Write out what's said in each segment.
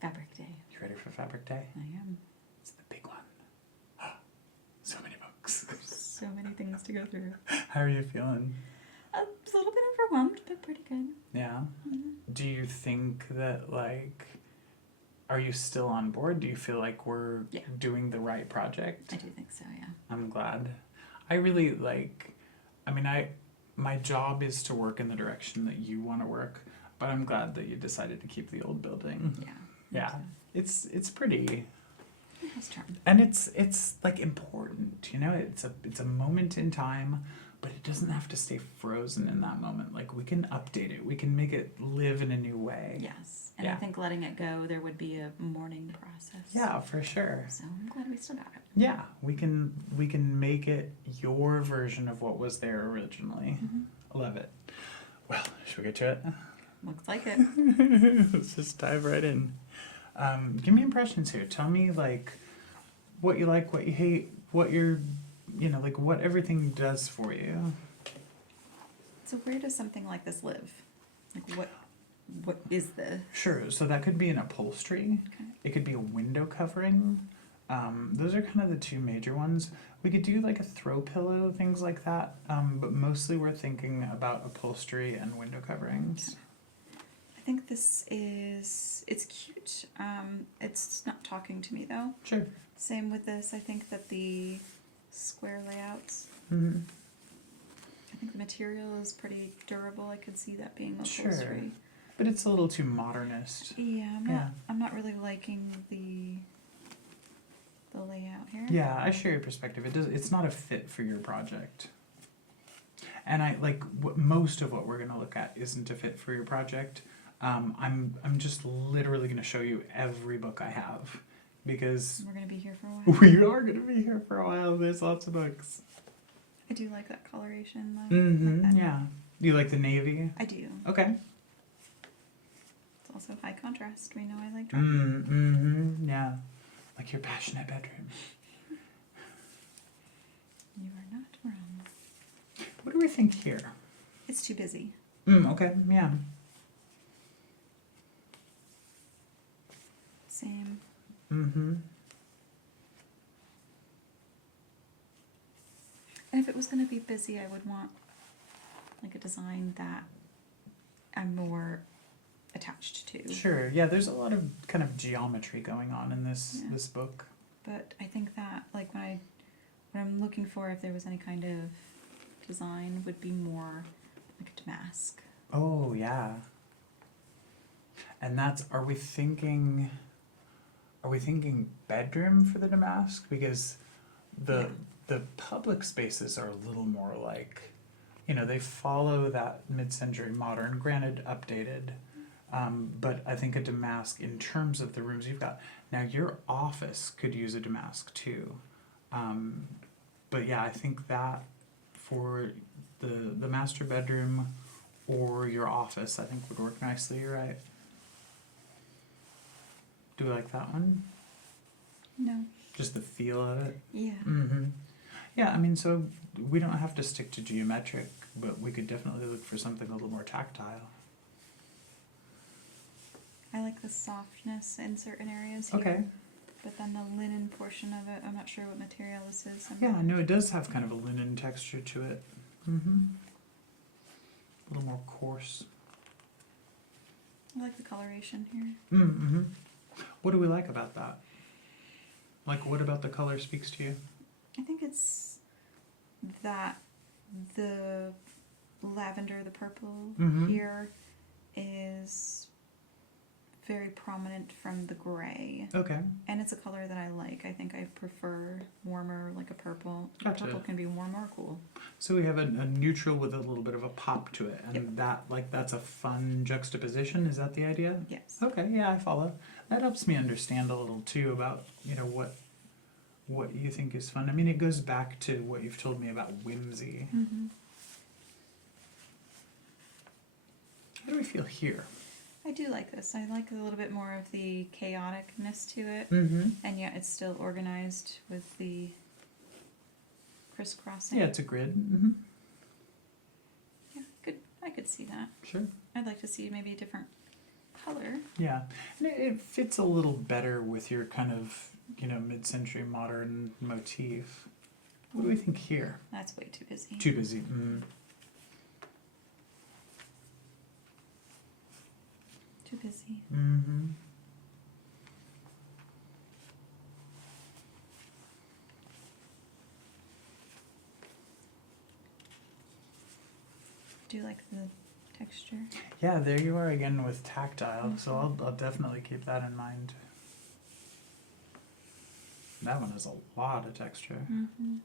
Fabric Day. You ready for Fabric Day? I am. It's the big one. So many books. So many things to go through. How are you feeling? It's a little bit overwhelmed, but pretty good. Yeah? Mm-hmm. Do you think that, like, are you still on board? Do you feel like we're doing the right project? I do think so, yeah. I'm glad. I really, like, I mean, my job is to work in the direction that you want to work, but I'm glad that you decided to keep the old building. Yeah. Yeah. So. It's pretty. It has charm. And it's like important, you know, it's a moment in time, but it doesn't have to stay frozen in that moment. Like, we can update it, we can make it live in a new way. Yes. And I think letting it go, there would be a mourning process. Yeah, for sure. So I'm glad we still got it. Yeah, we can make it your version of what was there originally. Mm-hmm. I love it. Well, should we get to it? Looks like it. Let's just dive right in. Give me impressions here. Tell me, like, what you like, what you hate, what you're, you know, like, what everything does for you. So where does something like this live? Like, what is the... Sure, so that could be an upholstery. Okay. It could be a window covering. Those are kind of the two major ones. We could do, like, a throw pillow, things like that. But mostly we're thinking about upholstery and window coverings. Okay. I think this is... It's cute. It's not talking to me, though. Sure. Same with this. I think that the square layouts... Mm-hmm. I think the material is pretty durable. I could see that being upholstery. Sure. But it's a little too modernist. Yeah, I'm not really liking the layout here. Yeah, I share your perspective. It's not a fit for your project. And I like most of what we're going to look at isn't a fit for your project. I'm just literally going to show you every book I have because we're going to be here for a while. We are going to be here for a while. There's lots of books. I do like that coloration though. Mm-hmm. Like that. Yeah. Do you like the navy? I do. Okay. It's also high contrast. We know I like drama. Mm-hmm. Yeah. Like your passionate bedroom. You are not wrong. What do we think here? It's too busy. Okay. Yeah. Same. Mm-hmm. And if it was going to be busy, I would want like a design that I'm more attached to. Sure. Yeah, there's a lot of kind of geometry going on in this book. But I think that like what I'm looking for, if there was any kind of design, would be more like a damask. Oh yeah. And are we thinking bedroom for the damask? Because the public spaces are a little more like, you know, they follow that mid-century modern, granted updated, but I think a damask in terms of the rooms you've got. Now your office could use a damask too, but yeah, I think that for the master bedroom or your office, I think would work nicely. You're right. Do we like that one? No. Just the feel of it? Yeah. Mm-hmm. Yeah, I mean, so we don't have to stick to geometric, but we could definitely look for something a little more tactile. I like the softness in certain areas here. Okay. But then the linen portion of it, I'm not sure what material this is. Yeah, no, it does have kind of a linen texture to it. Mm-hmm. A little more coarse. I like the coloration here. Mm-hmm. What do we like about that? Like, what about the color speaks to you? I think it's that the lavender, the purple here is very prominent from the gray. Okay. And it's a color that I like. I think I prefer warmer, like a purple. Gotcha. Purple can be warm or cool. So we have a neutral with a little bit of a pop to it, and that's a fun juxtaposition. Is that the idea? Yes. Okay, yeah, I follow. That helps me understand a little too about, you know, what you think is fun. I mean, it goes back to what you've told me about whimsy. Mm-hmm. How do we feel here? I do like this. I like a little bit more of the chaoticness to it, Mm-hmm. and yet it's still organized with the crisscrossing. Yeah, it's a grid. Mm-hmm. Yeah, I could see that. Sure. I'd like to see maybe a different color. Yeah, and it fits a little better with your kind of, mid-century modern motif. What do we think here? That's way too busy. Too busy. Mm. Too busy. Mm-hmm. Do you like the texture? Yeah, there you are again with tactile, so I'll definitely keep that in mind. That one has a lot of texture. Mm-hmm.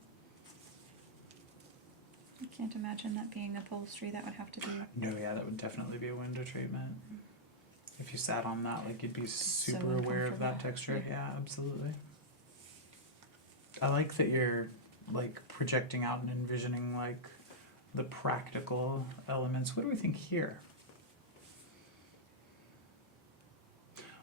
I can't imagine that being upholstery. That would have to be No, yeah, that would definitely be a window treatment. If you sat on that, like, you'd be so super aware of that uncomfortable. texture. Yeah, absolutely. I like that you're, like, projecting out and envisioning, like, the practical elements. What do we think here?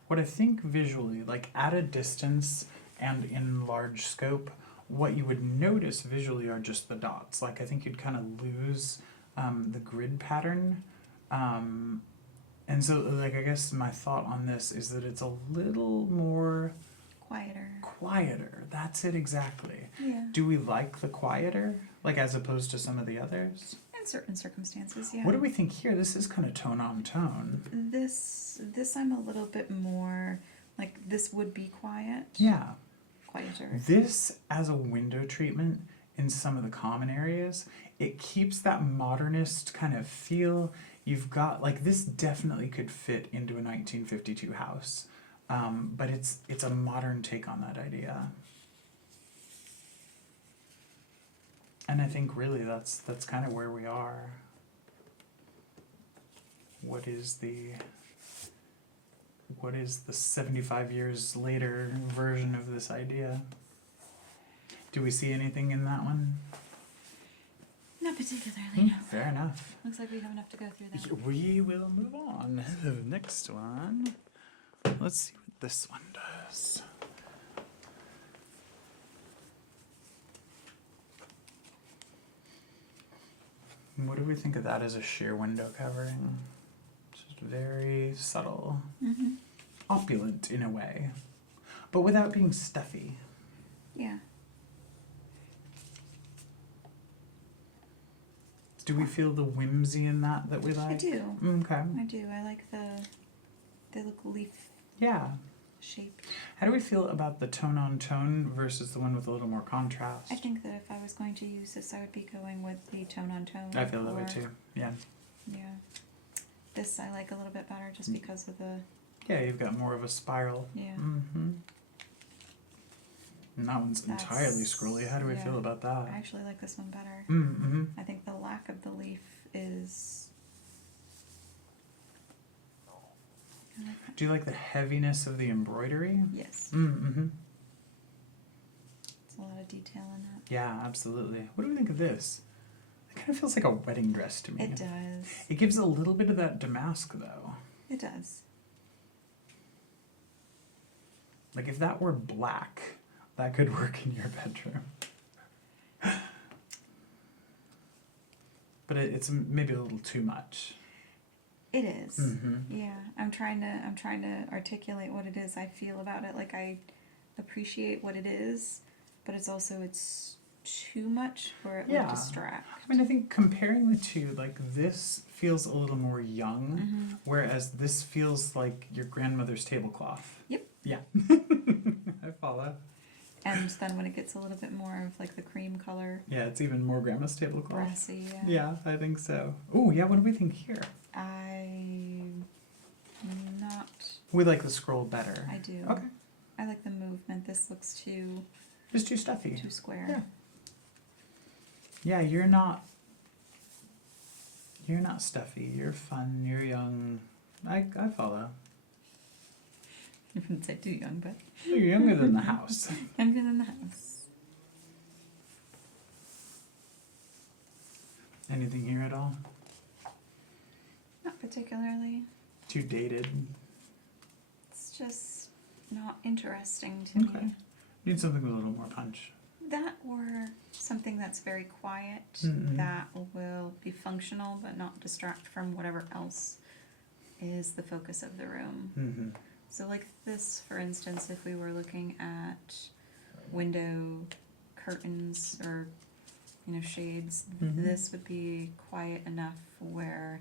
What I think visually, like at a distance and in large scope, what you would notice visually are just the dots. Like I think you'd kind of lose the grid pattern. And so, like, I guess my thought on this is that it's a little more quieter. That's it exactly. Yeah. Do we like the quieter, like as opposed to some of the others? In certain circumstances, yeah. What do we think here? This is kind of tone on tone. This I'm a little bit more like this would be quiet. Yeah. Quieter. This as a window treatment in some of the common areas, it keeps that modernist kind of feel. You've got, like, this definitely could fit into a 1952 house, but it's a modern take on that idea. And I think really that's kind of where we are. What is the 75 years later version of this idea? Do we see anything in that one? Not particularly. Fair enough. Looks like we have enough to go through that. We will move on to the next one. Let's see what this one does. What do we think of that as a sheer window covering? Just very subtle. Mm-hmm. Opulent in a way, but without being stuffy. Yeah. Do we feel the whimsy in that we like? I do. Okay. I do. I like the little leaf Yeah. shape. How do we feel about the tone on tone versus the one with a little more contrast? I think that if I was going to use this, I would be going with the tone on tone. I feel that way too. Yeah. Yeah. This I like a little bit better just because of the. Yeah, you've got more of a spiral. Yeah. Mm-hmm. And that one's That's- entirely scrolly. How do we yeah. feel about that? I actually like this one better. Mm-hmm. I think the lack of the leaf is. I like that. Do you like the heaviness of the embroidery? Yes. Mm-hmm. There's a lot of detail in that. Yeah, absolutely. What do we think of this? It kind of feels like a wedding dress to me. It does. It gives a little bit of that damask, though. It does. Like, if that were black, that could work in your bedroom. But it's maybe a little too much. It is. Mm-hmm. Yeah. I'm trying to articulate what it is I feel about it. Like I appreciate what it is, but it's too much where it Yeah. would distract. I mean, I think comparing the two, like, this feels a little more young, Mm-hmm. whereas this feels like your grandmother's tablecloth. Yep. Yeah. I follow. And then when it gets a little bit more of like the cream color, Yeah, it's even more grandma's tablecloth. brassy. Yeah, I think so. Oh, yeah, what do we think here? We like the scroll better. I do. Okay. I like the movement. This looks too It's too stuffy. too square. Yeah. Yeah, you're not stuffy. You're fun. You're young. I follow. I wouldn't say too young, but You're younger than the house. younger than the house. Anything here at all? Not particularly. Too dated. It's just not interesting to Okay. me. Need something with a little more punch. That or something that's very quiet Mhm. that will be functional but not distract from whatever else is the focus of the room. Mm-hmm. So like this, for instance, if we were looking at window curtains or, you know, shades, Mhm. this would be quiet enough where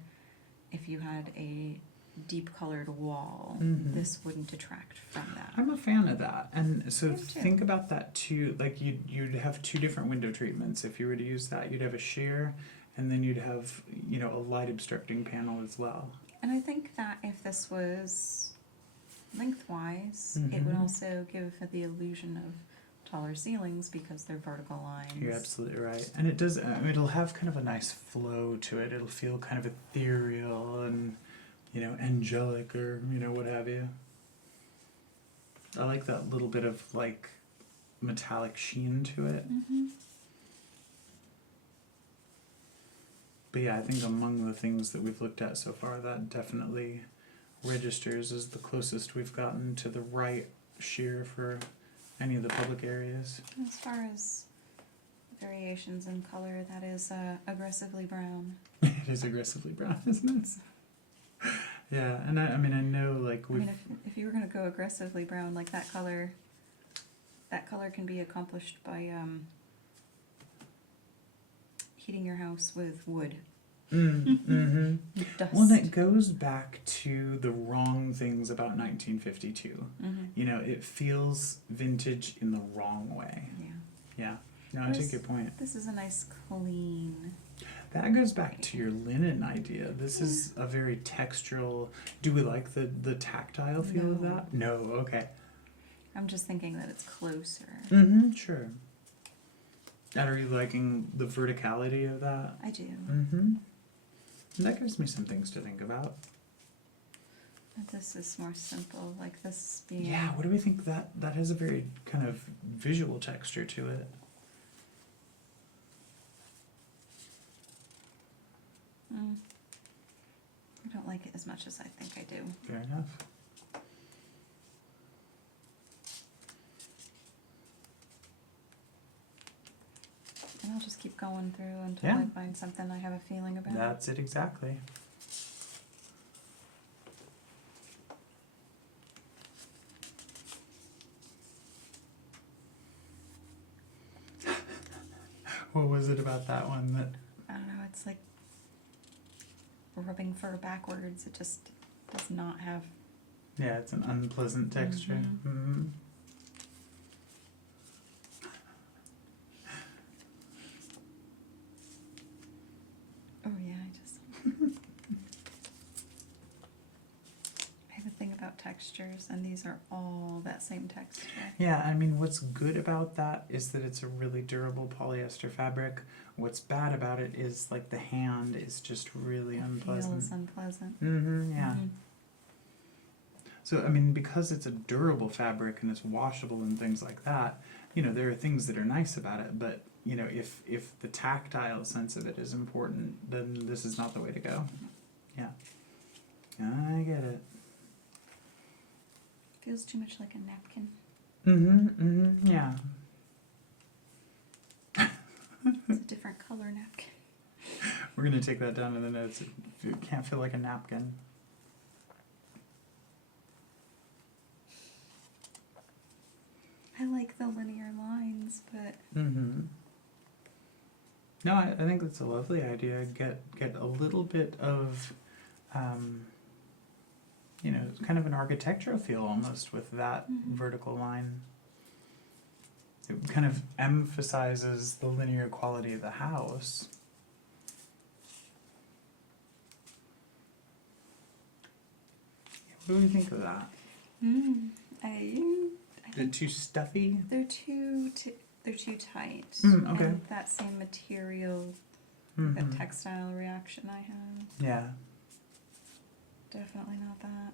if you had a deep colored wall, Mhm. this wouldn't detract from that. I'm a fan of that. And so Me too. think about that too. Like you'd have two different window treatments. If you were to use that, you'd have a sheer and then you'd have, you know, a light obstructing panel as well. And I think that if this was lengthwise, it would Mhm. also give the illusion of taller ceilings because they're vertical lines. You're absolutely right. And it does, I mean, it'll have kind of a nice flow to it. It'll feel kind of ethereal and, you know, angelic or, you know, what have you. I like that little bit of like metallic sheen to it. Mm-hmm. But yeah, I think among the things that we've looked at so far, that definitely registers as the closest we've gotten to the right sheer for any of the public areas. As far as variations in color, that is aggressively brown. It is aggressively brown, isn't it? Yeah, and I mean, I know like I we've... mean, if you were going to go aggressively brown, like that color can be accomplished by heating your house with wood. Mm-hmm. Dust. Well, that goes back to the wrong things about 1952. Mm-hmm. You know, it feels vintage in the wrong way. Yeah. Yeah. No, I take your point. This is a nice clean. That goes back to your linen idea. This is a very textural... Do we like the tactile feel of No. that? No, okay. I'm just thinking that it's closer. Mm-hmm, sure. And are you liking the verticality of that? I do. Mm-hmm. That gives me some things to think about. But this is more simple, like this being. Yeah, what do we think that has a very kind of visual texture to it? I don't like it as much as I think I do. Fair enough. And I'll just keep going through until Yeah. I find something I have a feeling about. That's it exactly. What was it about that one that... I don't know, it's like rubbing fur backwards. It just does not have. Yeah, it's an unpleasant texture. Mhm. Mm-hmm. Oh yeah, I just. I have a thing about textures, and these are all that same texture. Yeah, I mean, what's good about that is that it's a really durable polyester fabric. What's bad about it is, like, the hand is just really unpleasant. Feels unpleasant. Mm-hmm, yeah. Mhm. So, I mean, because it's a durable fabric and it's washable and things like that, you know, there are things that are nice about it, but, you know, if the tactile sense of it is important, then this is not the way to go. Yeah. I get it. Feels too much like a napkin. Mm-hmm, yeah. It's a different color napkin. We're going to take that down in the notes. It can't feel like a napkin. I like the linear lines, but Mm-hmm. No, I think that's a lovely idea. Get a little bit of, you know, kind of an architectural feel almost with that Mhm. vertical line. It kind of emphasizes the linear quality of the house. What do you think of that? I Is it think too stuffy? they're too tight. Okay. And that same material, Mm-hmm. the textile reaction I have, Yeah. definitely not that.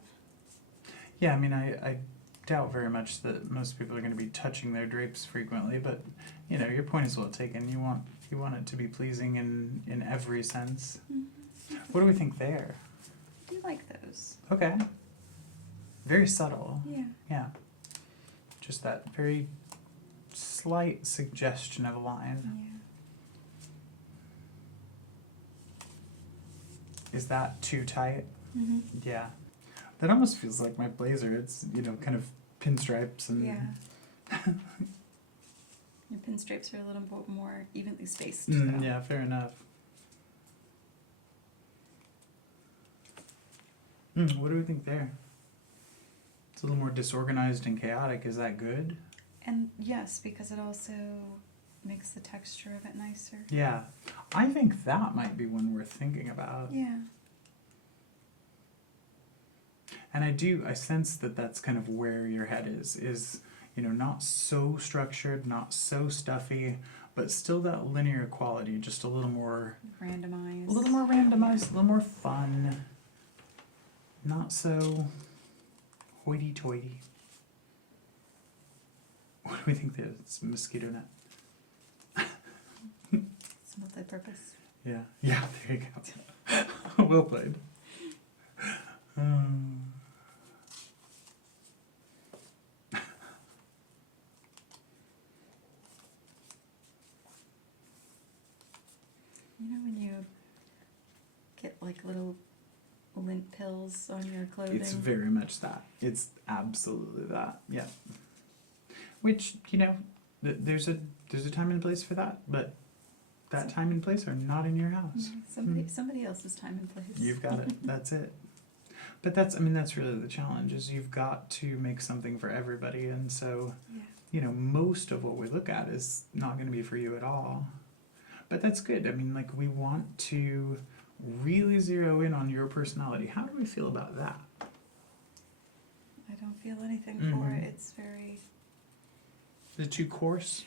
Yeah, I mean, I doubt very much that most people are going to be touching their drapes frequently, but, you know, your point is well taken. You want it to be pleasing in every sense. Mm-hmm. What do we think there? I do like those. Okay. Very subtle. Yeah. Yeah. Just that very slight suggestion of a line. Yeah. Is that too tight? Mm-hmm. Yeah. That almost feels like my blazer. It's, kind of pinstripes and... Yeah. Your pinstripes are a little bit more evenly spaced. Yeah, fair enough. What do we think there? It's a little more disorganized and chaotic. Is that good? And yes, because it also makes the texture of it nicer. Yeah. I think that might be one worth thinking about. Yeah. And I sense that that's kind of where your head is, not so structured, not so stuffy, but still that linear quality, just a little more... Randomized. A little more randomized, a little more fun. Not so hoity-toity. What do we think there? It's a mosquito net. It's multi-purpose. Yeah, there you go. Well played. When you get like little lint pills on your clothing? It's very much that. It's absolutely that. Yeah. Which, there's a time and place for that, but that time and place are not in your house. Somebody else's time and place. You've got it. That's it. But that's really the challenge, is you've got to make something for everybody, and so most of what we look at is not going to be for you at all. But that's good. We want to really zero in on your personality. How do we feel about that? I don't feel anything for it. It's very... Is it too coarse?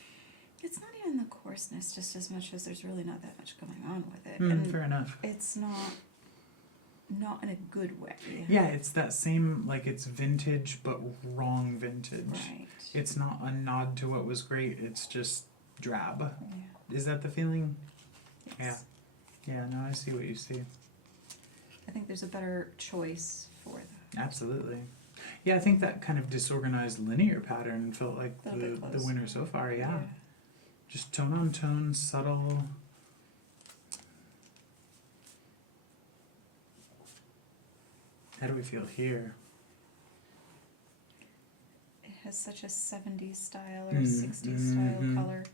It's not even the coarseness, just as much as there's really not that much going on with it. And fair enough. it's not in a good way. Yeah, it's that same, it's vintage, but wrong vintage. Right. It's not a nod to what was great, it's just drab. Yeah. Is that the feeling? Yes. Yeah, no, I see what you see. I think there's a better choice for that. Absolutely. Yeah, I think that kind of disorganized linear pattern felt like the winner so far, yeah. Just tone on tone, subtle. How do we feel here? It has such a 70s style or 60s style color.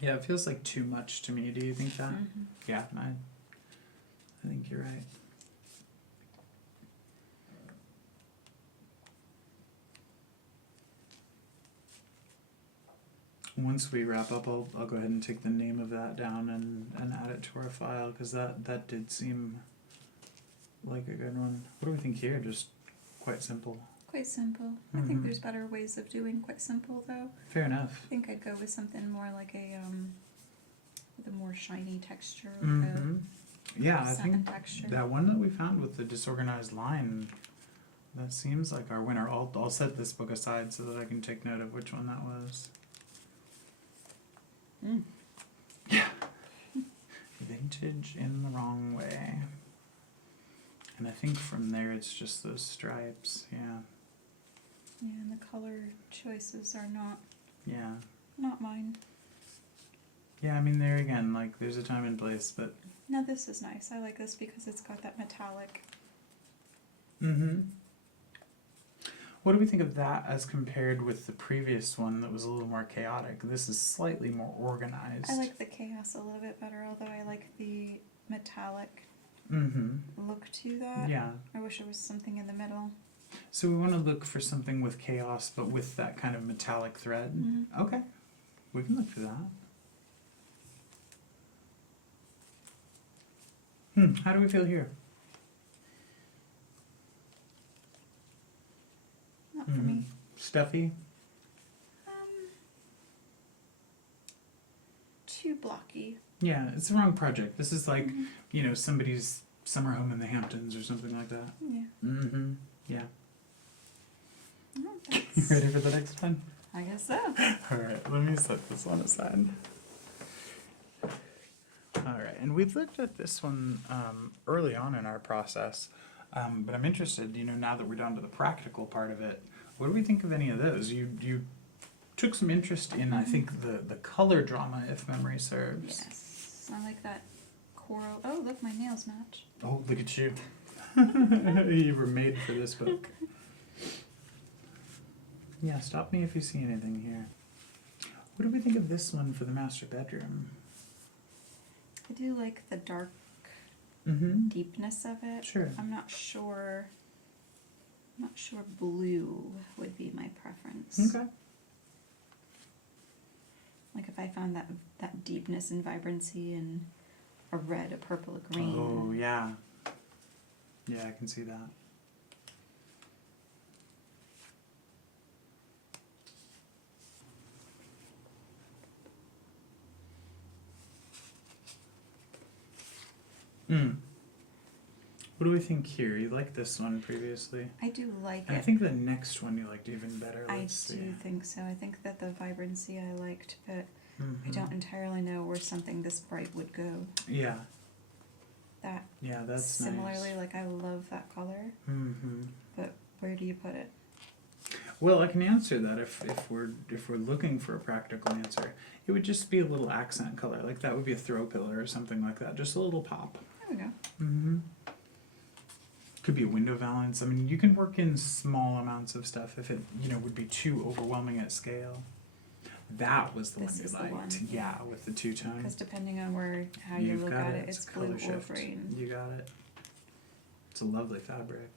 Yeah, it feels like too much to me. Do you think that? Mm-hmm. Yeah, I think you're right. Once we wrap up, I'll go ahead and take the name of that down and add it to our file, because that did seem like a good one. What do we think here? Just quite simple. Quite simple. I think there's better ways of doing quite simple, though. Fair enough. I think I'd go with something more like with a more shiny texture. Yeah, I think texture. that one that we found with the disorganized line, that seems like our winner. I'll set this book aside so that I can take note of which one that was. Yeah. Vintage in the wrong way. And I think from there it's just those stripes, yeah. Yeah, and the color choices are not mine. Yeah, there again, there's a time and place, but... No, this is nice. I like this because it's got that metallic. What do we think of that as compared with the previous one that was a little more chaotic? This is slightly more organized. I like the chaos a little bit better, although I like the metallic look to that. Yeah. I wish it was something in the middle. So we want to look for something with chaos, but with that kind of metallic thread? Okay. We can look for that. How do we feel here? Not for me. Stuffy? Too blocky. Yeah, it's the wrong project. This is like, somebody's summer home in the Hamptons or something like that. Yeah. Yeah. Oh, You ready for the next one? I guess so. Alright, let me set this one aside. Alright, and we've looked at this one early on in our process, but I'm interested, now that we're down to the practical part of it, what do we think of any of those? You took some interest in, I think, the color drama, if memory serves. Yes. I like that coral. Oh, look, my nails match. Oh, look at you. You were made for this book. Yeah, stop me if you see anything here. What do we think of this one for the master bedroom? I do like the dark Mm-hmm. deepness of it. Sure. I'm not sure blue would be my preference. Okay. Like if I found that deepness and vibrancy in a red, a purple, a green. Oh, yeah. Yeah, I can see that. What do we think here? You liked this one previously. I do like And it. I think the next one you liked even better. I Let's see. do think so. I think that the vibrancy I liked, but I Mhm. don't entirely know where something this bright would go. Yeah. That Yeah, that's similarly, nice. like I love that color, Mm-hmm. but where do you put it? Well, I can answer that if we're looking for a practical answer. It would just be a little accent color, like that would be a throw pillar or something like that. Just a little pop. There we go. Mm-hmm. Could be a window valance. I mean, you can work in small amounts of stuff if it, would be too overwhelming at scale. That was the This one you is the liked. one. Yeah, with the two-tone. Because depending on how you You've look got at it. it, it's a color blue or shift. green. You got it. It's a lovely fabric.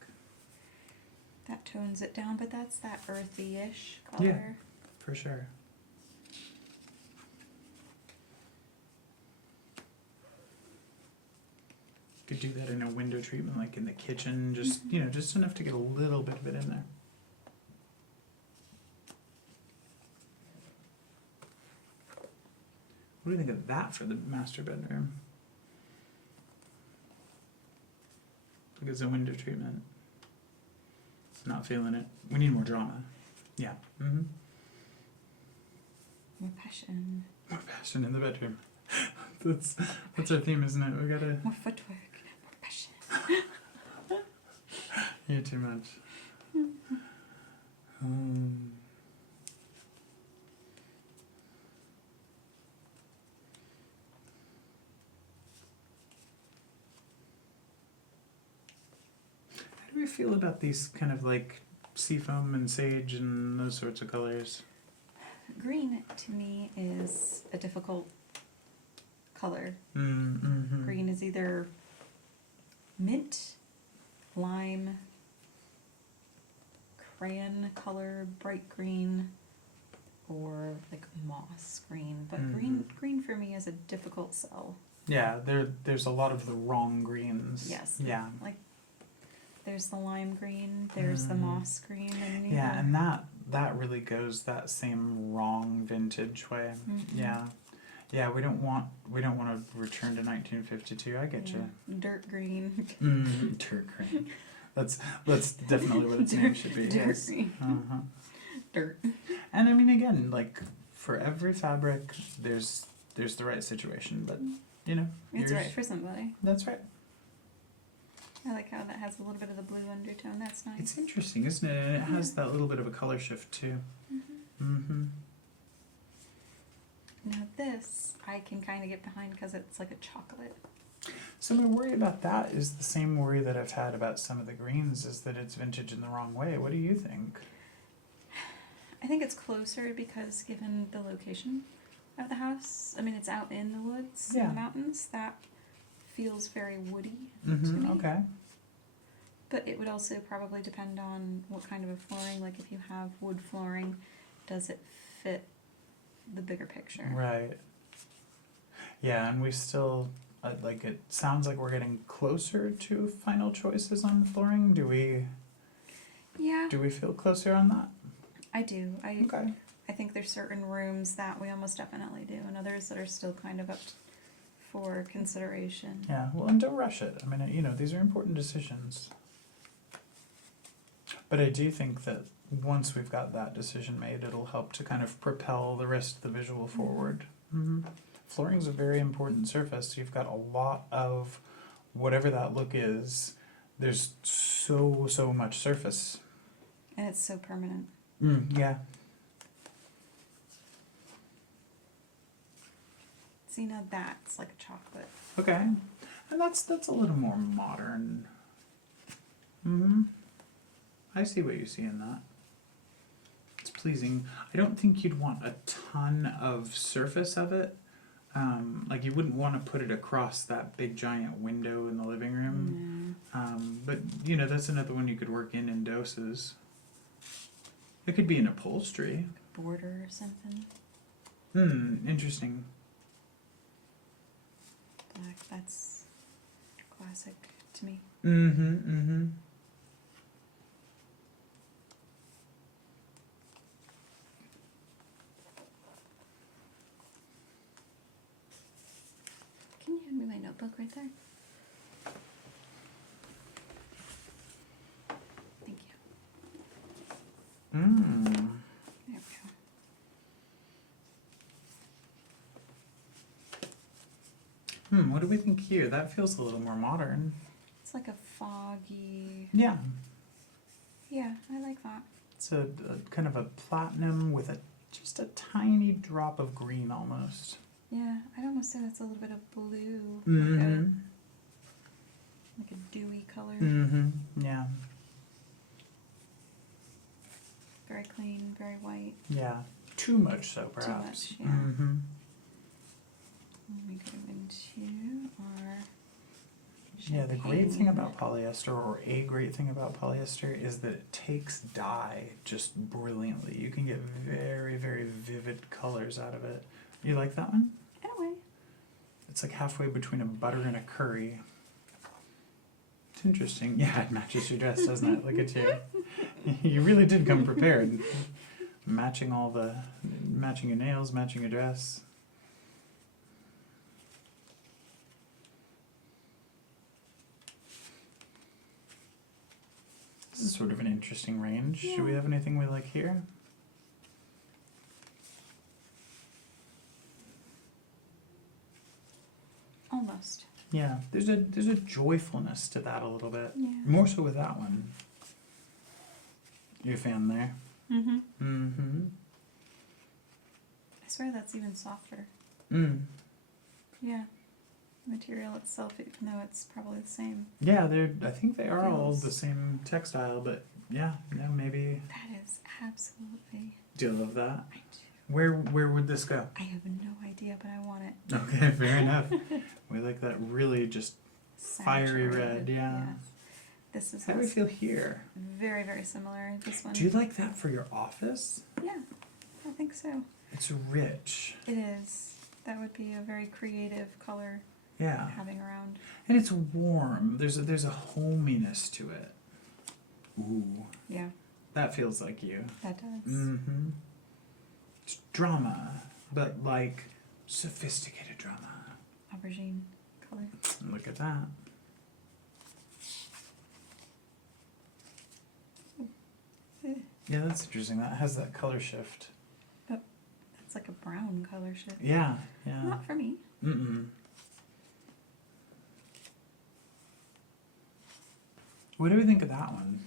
That tones it down, but that's that earthy-ish color. Yeah. For sure. Could do that in a window treatment, like in the kitchen, just just enough to get a little bit of it in there. What do you think of that for the master bedroom? Like as a window treatment. Not feeling it. We need more drama. Yeah. Mm-hmm. More passion. More passion in the bedroom. That's our theme, isn't it? We gotta. More footwork. More passion. You're too much. How do we feel about these kind of like seafoam and sage and those sorts of colors? Green, to me, is a difficult color. Mm-hmm. Green is either mint, lime, crayon color, bright green, or like moss green. But green for me is a difficult sell. Yeah, there's a lot of the wrong greens. Yes. Yeah. Like there's the lime green, there's the moss green, and Yeah, and that really goes that same wrong vintage way. Mhm. Yeah. Yeah, we don't want to return to 1952. I get you. Dirt green. Dirt green. That's definitely what its name should be. Dirt Yes. green. Uh-huh. Dirt. And I mean, again, like for every fabric, there's the right situation, but It's yours- right for somebody. That's right. I like how that has a little bit of the blue undertone. That's nice. It's interesting, isn't it? And it has that little bit of a color shift too. Mm-hmm. Now this, I can kind of get behind because it's like a chocolate. So my worry about that is the same worry that I've had about some of the greens, is that it's vintage in the wrong way. What do you think? I think it's closer because given the location of the house, I mean it's out in the woods, in Yeah. the mountains, that feels very woody to Mm-hmm. me. Okay. But it would also probably depend on what kind of a flooring. Like if you have wood flooring, does it fit the bigger picture? Right. Yeah, and we still like it sounds like we're getting closer to final choices on flooring. Do we Yeah, feel closer on that? I do. Okay. I think there's certain rooms that we almost definitely do, and others that are still kind of up for consideration. Yeah, well, and don't rush it. I mean, these are important decisions. But I do think that once we've got that decision made, it'll help to kind of propel the rest of the visual forward. Mm-hmm. Flooring's a very important surface. You've got a lot of whatever that look is. There's so much surface. And it's so permanent. Yeah. See, now that's like a chocolate. Okay. And that's a little more modern. Hmm. I see what you see in that. It's pleasing. I don't think you'd want a ton of surface of it. Like you wouldn't want to put it across that big giant window in the living room. But you know, that's another one you could work in doses. It could be an upholstery. Border or something. Interesting. Black, that's classic to me. Mm-hmm. Can you hand me my notebook right there? Thank you. There we go. What do we think here? That feels a little more modern. It's like a foggy. Yeah. Yeah, I like that. It's a kind of a platinum with just a tiny drop of green almost. Yeah, I'd almost say that's a little bit of blue. Mm-hmm. Like a dewy color. Mm-hmm. Yeah. Very clean, very white. Yeah. Too much so, perhaps. Too much, yeah. Mm-hmm. Let me go into our Yeah, the great thing champagne. about polyester, or a great thing about polyester, is that it takes dye just brilliantly. You can get very, very vivid colors out of it. You like that one? In a way. It's like halfway between a butter and a curry. It's interesting. Yeah, it matches your dress, doesn't it? Look at you. You really did come prepared. Matching your nails, matching your dress. This is sort of an interesting range. Yeah. Should we have anything we like here? Almost. Yeah, there's a joyfulness to that a little bit. Yeah. More so with that one. You a fan there? Mm-hmm. Mm-hmm. I swear that's even softer. Yeah. The material itself, even though it's probably the same. Yeah, I think they are all Feels- the same textile, but yeah, maybe. That is absolutely. Do you love that? I do. Where would this go? I have no idea, but I want it. Okay, fair enough. We like that really just fiery red, Saturated, yeah. yes. This is How do we feel here? very, very similar. This one. Do you like that for your office? Yeah, I think so. It's rich. It is. That would be a very creative color Yeah. having around. And it's warm. There's a hominess to it. Ooh. Yeah, That feels like you. that does. Mm-hmm. It's drama, but like sophisticated drama. Aubergine color. Look at that. Eh, Yeah, that's interesting. That has that color shift. It's like a brown color shift. Yeah, yeah. Not for me. Mm-mm. What do we think of that one?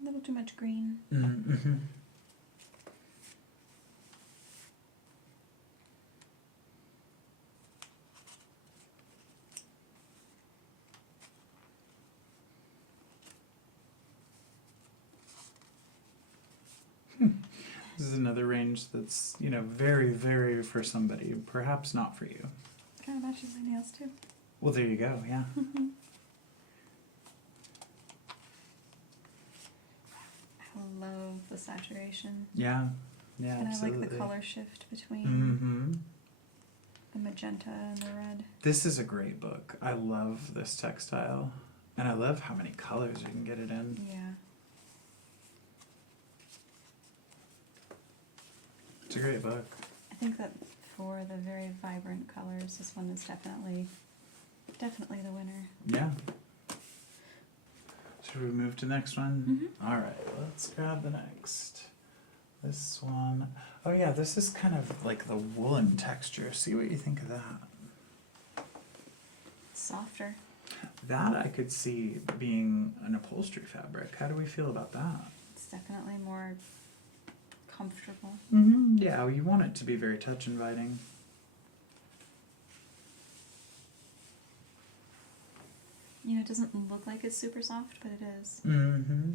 A little too much green. Mm-hmm. This is another range that's, very, very for somebody, perhaps not for you. Kind of matches my nails too. Well, there you go, yeah. I love the saturation. Yeah, yeah, And absolutely. I like the color shift between Mm-hmm. the magenta and the red. This is a great book. I love this textile. And I love how many colors you can get it in. Yeah. It's a great book. I think that for the very vibrant colors, this one is definitely the winner. Yeah. Should we move to the next one? Mhm. All right, let's grab the next. This one. Oh yeah, this is kind of like the woolen texture. See what you think of that. Softer. That I could see being an upholstery fabric. How do we feel about that? It's definitely more comfortable. Mm-hmm. Yeah, you want it to be very touch inviting. You know, it doesn't look like it's super soft, but it is. Mm-hmm.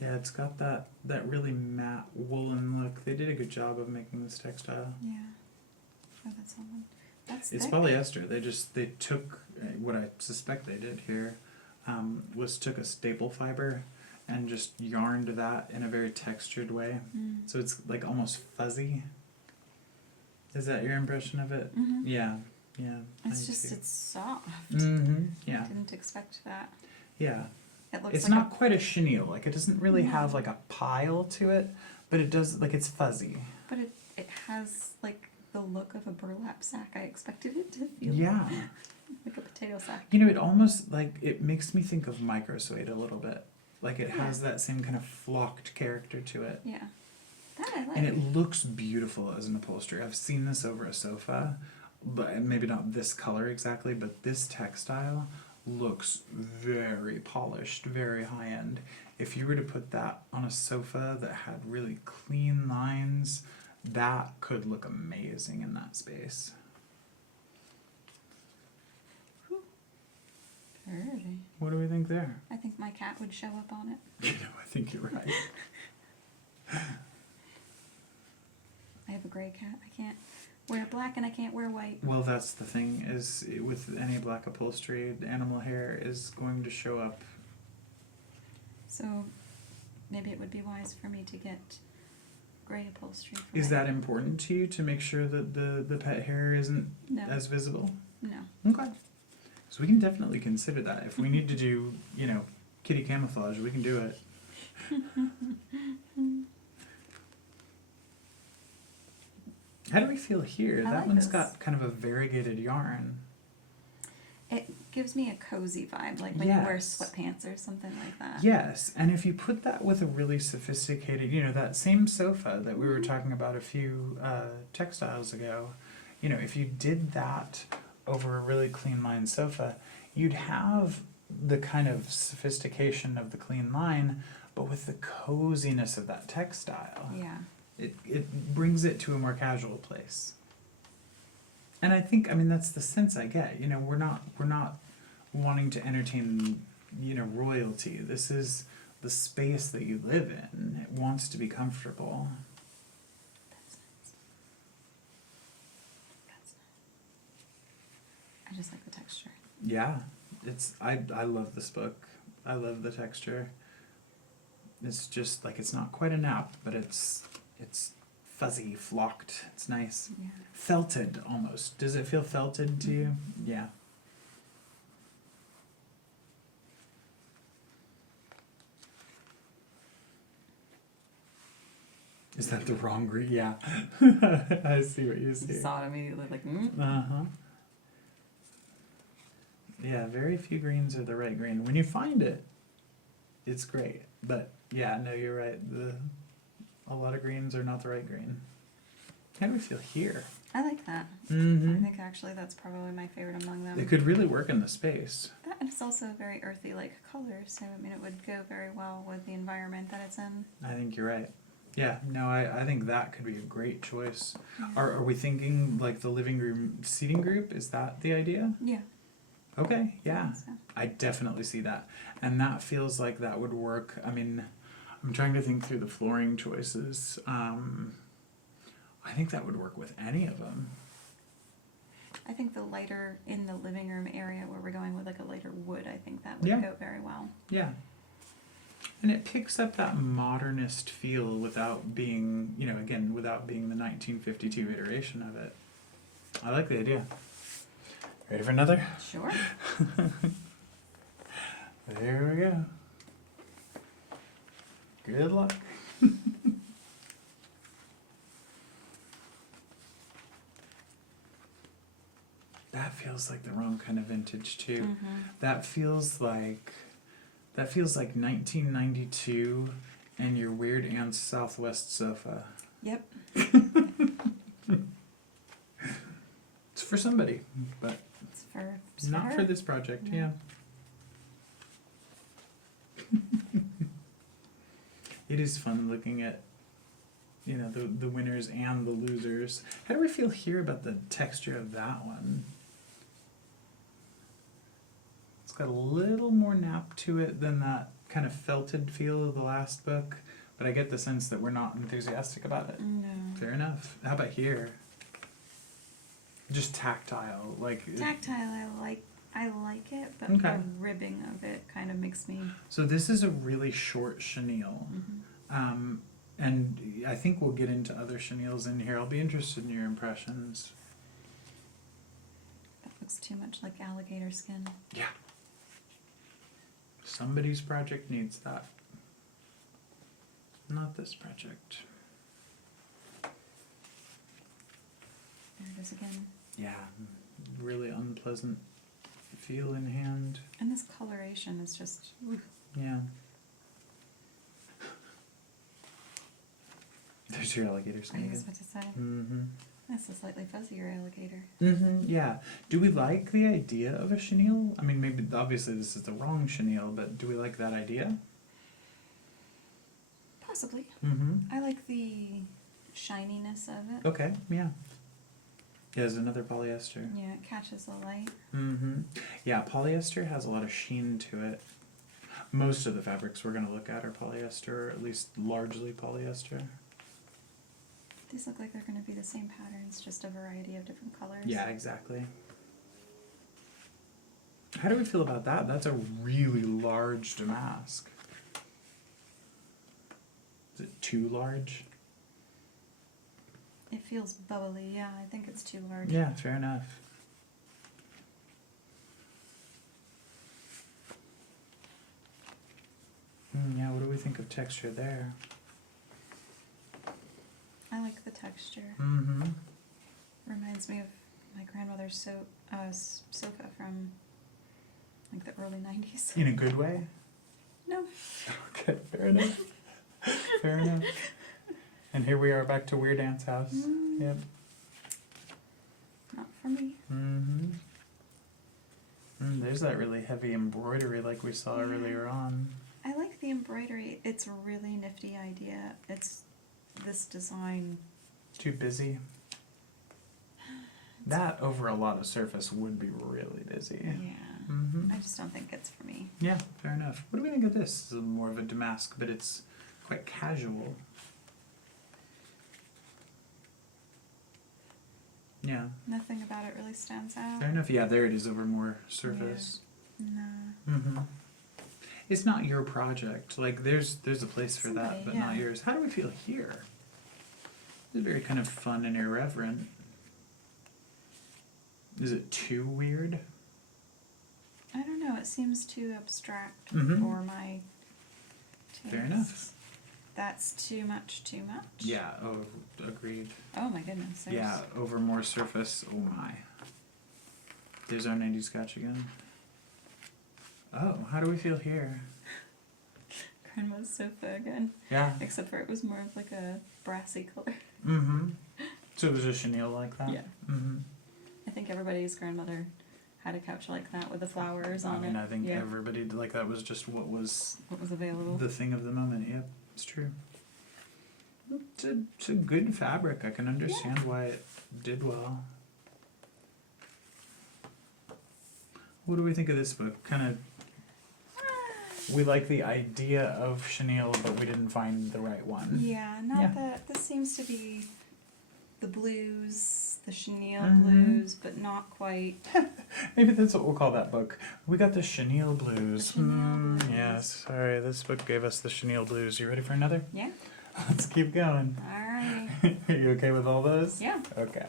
Yeah, it's got that really matte woolen look. They did a good job of making this textile. Yeah. Oh, that's someone. That's It's thick. polyester. They took what I suspect they did here was took a staple fiber and just yarned that in a very textured way. Mm. So it's like almost fuzzy. Is that your impression of it? Mm-hmm. Yeah, yeah. It's just, it's soft. Mm-hmm. Yeah, I didn't expect that. yeah. It looks It's like not quite a chenille. Like it doesn't really No. have like a pile to it, but it does. Like it's fuzzy. but it has like the look of a burlap sack. I expected it to feel Yeah. like a potato sack. You know, it almost like it makes me think of microsuede a little bit. Like it Yeah. has that same kind of flocked character to it. Yeah. That I like. And it looks beautiful as an upholstery. I've seen this over a sofa, but maybe not this color exactly, but this textile looks very polished, very high end. If you were to put that on a sofa that had really clean lines, that could look amazing in that space. Pretty. What do we think there? I think my cat would show up on it. You know, I think you're right. I have a gray cat. I can't wear black and I can't wear white. Well, that's the thing, is with any black upholstery, the animal hair is going to show up. So maybe it would be wise for me to get gray upholstery. For Is my- that important to you, to make sure that the pet hair isn't No. as visible? No. Okay. So we can definitely consider that. If we need to do, you know, kitty camouflage, we can do it. How do we feel here? I That like one's this. got kind of a variegated yarn. It gives me a cozy vibe, like when you wear Yes. sweatpants or something like that. Yes, and if you put that with a really sophisticated, you know, that same sofa that we were talking about a few textiles ago, you know, if you did that over a really clean line sofa, you'd have the kind of sophistication of the clean line, but with the coziness of that textile. Yeah. It brings it to a more casual place. And I think, I mean, that's the sense I get. You know, we're not wanting to entertain, you know, royalty. This is the space that you live in. It wants to be comfortable. That's nice. That's nice. I just like the texture. Yeah, I love this book. I love the texture. It's just like, it's not quite a nap, but it's fuzzy, flocked. It's nice. Yeah. Felted almost. Does it feel felted to you? Yeah. Is that the wrong green? Yeah. I see what you see. Saw it immediately, like, Uh-huh. Yeah, very few greens are the right green. When you find it, it's great. But yeah, no, you're right. A lot of greens are not the right green. How do we feel here? I like that. Mm-hmm. I think actually that's probably my favorite among them. It could really work in the space. That, and it's also a very earthy like color, so I mean it would go very well with the environment that it's in. I think you're right. Yeah, no, I think that could be a great choice. Yeah. Are we thinking like the living room seating group? Is that the idea? Yeah. Okay, yeah. So. I definitely see that. And that feels like that would work. I mean, I'm trying to think through the flooring choices. I think that would work with any of them. I think the lighter in the living room area where we're going with like a lighter wood, I think that would Yeah. go very well. Yeah. And it picks up that modernist feel without being, you know, again, without being the 1952 iteration of it. I like the idea. Ready for another? Sure. There we go. Good luck. That feels like the wrong kind of vintage too. Mm-hmm. That feels like 1992 and your weird aunt's Southwest sofa. Yep. It's for somebody, but It's not her. for this project. No. Yeah. It is fun looking at, you know, the winners and the losers. How do we feel here about the texture of that one? got a little more nap to it than that kind of felted feel of the last book, but I get the sense that we're not enthusiastic about it. No. Fair enough. How about here? Just tactile, like Tactile, I like it, but Okay. the ribbing of it kind of makes me. So this is a really short chenille. And I think we'll get into other chenilles in here. I'll be interested in your impressions. That looks too much like alligator skin. Yeah. Somebody's project needs that. Not this project. There it is again. Yeah, really unpleasant feel in hand. And this coloration is just. Oof. Yeah. There's your alligator I skin was again. about to say. Mm-hmm. That's a slightly fuzzier alligator. Mm-hmm. Yeah. Do we like the idea of a chenille? I mean, maybe obviously this is the wrong chenille, but do we like that idea? Possibly. Mm-hmm. I like the shininess of it. Okay. Yeah. Yeah, there's another polyester. Yeah, it catches the light. Mm-hmm. Yeah, polyester has a lot of sheen to it. Most of the fabrics we're going to look at are polyester, or at least largely polyester. These look like they're going to be the same patterns, just a variety of different colors. Yeah, exactly. How do we feel about that? That's a really large damask. Is it too large? It feels bubbly, yeah, I think it's too large. Yeah, fair enough. Yeah, what do we think of texture there? I like the texture. Mm-hmm. Reminds me of my grandmother's sofa from like the early 90s. In a good way? No. Okay, fair enough. Fair enough. And here we are back to Weird Aunt's house. Yep. Not for me. Mm-hmm. There's that really heavy embroidery like we saw earlier on. I like the embroidery. It's a really nifty idea. It's this design. Too busy. That over a lot of surface would be really busy. Yeah. Mm-hmm. I just don't think it's for me. Yeah, fair enough. What do we think of this? This is more of a damask, but it's quite casual. Yeah. Nothing about it really stands out. Fair enough. Yeah, there it is over more surface. No. Mm-hmm. It's not your project. Like, there's a place for Somebody, that, but yeah. not yours. How do we feel here? It's very kind of fun and irreverent. Is it too weird? I don't know. It seems too abstract Mhm. for my taste. Fair enough. That's too much. Too much. Yeah. Oh, agreed. Oh my goodness. There's Yeah, over more surface. Oh my. There's our 90s scotch again. Oh, how do we feel here? Grandma's sofa again. Yeah. Except for it was more of like a brassy color. Mm-hmm. So it was a chenille like that? Yeah. Mm-hmm. I think everybody's grandmother had a couch like that with the flowers on it. I mean, I think yeah. everybody, like, that was just what was What was available. the thing of the moment. Yep, it's true. It's a good fabric. I can understand why it did well. What do we think of this book? Kind of, we like the idea of chenille, but we didn't find the right one. Yeah, not Yeah. that. This seems to be the blues, the chenille Mhm. blues, but not quite. Maybe that's what we'll call that book. We got the chenille blues. The chenille blues. Yes, sorry, this book gave us the chenille blues. You ready for another? Yeah. Let's keep going. Alright. Are you okay with all those? Yeah. Okay.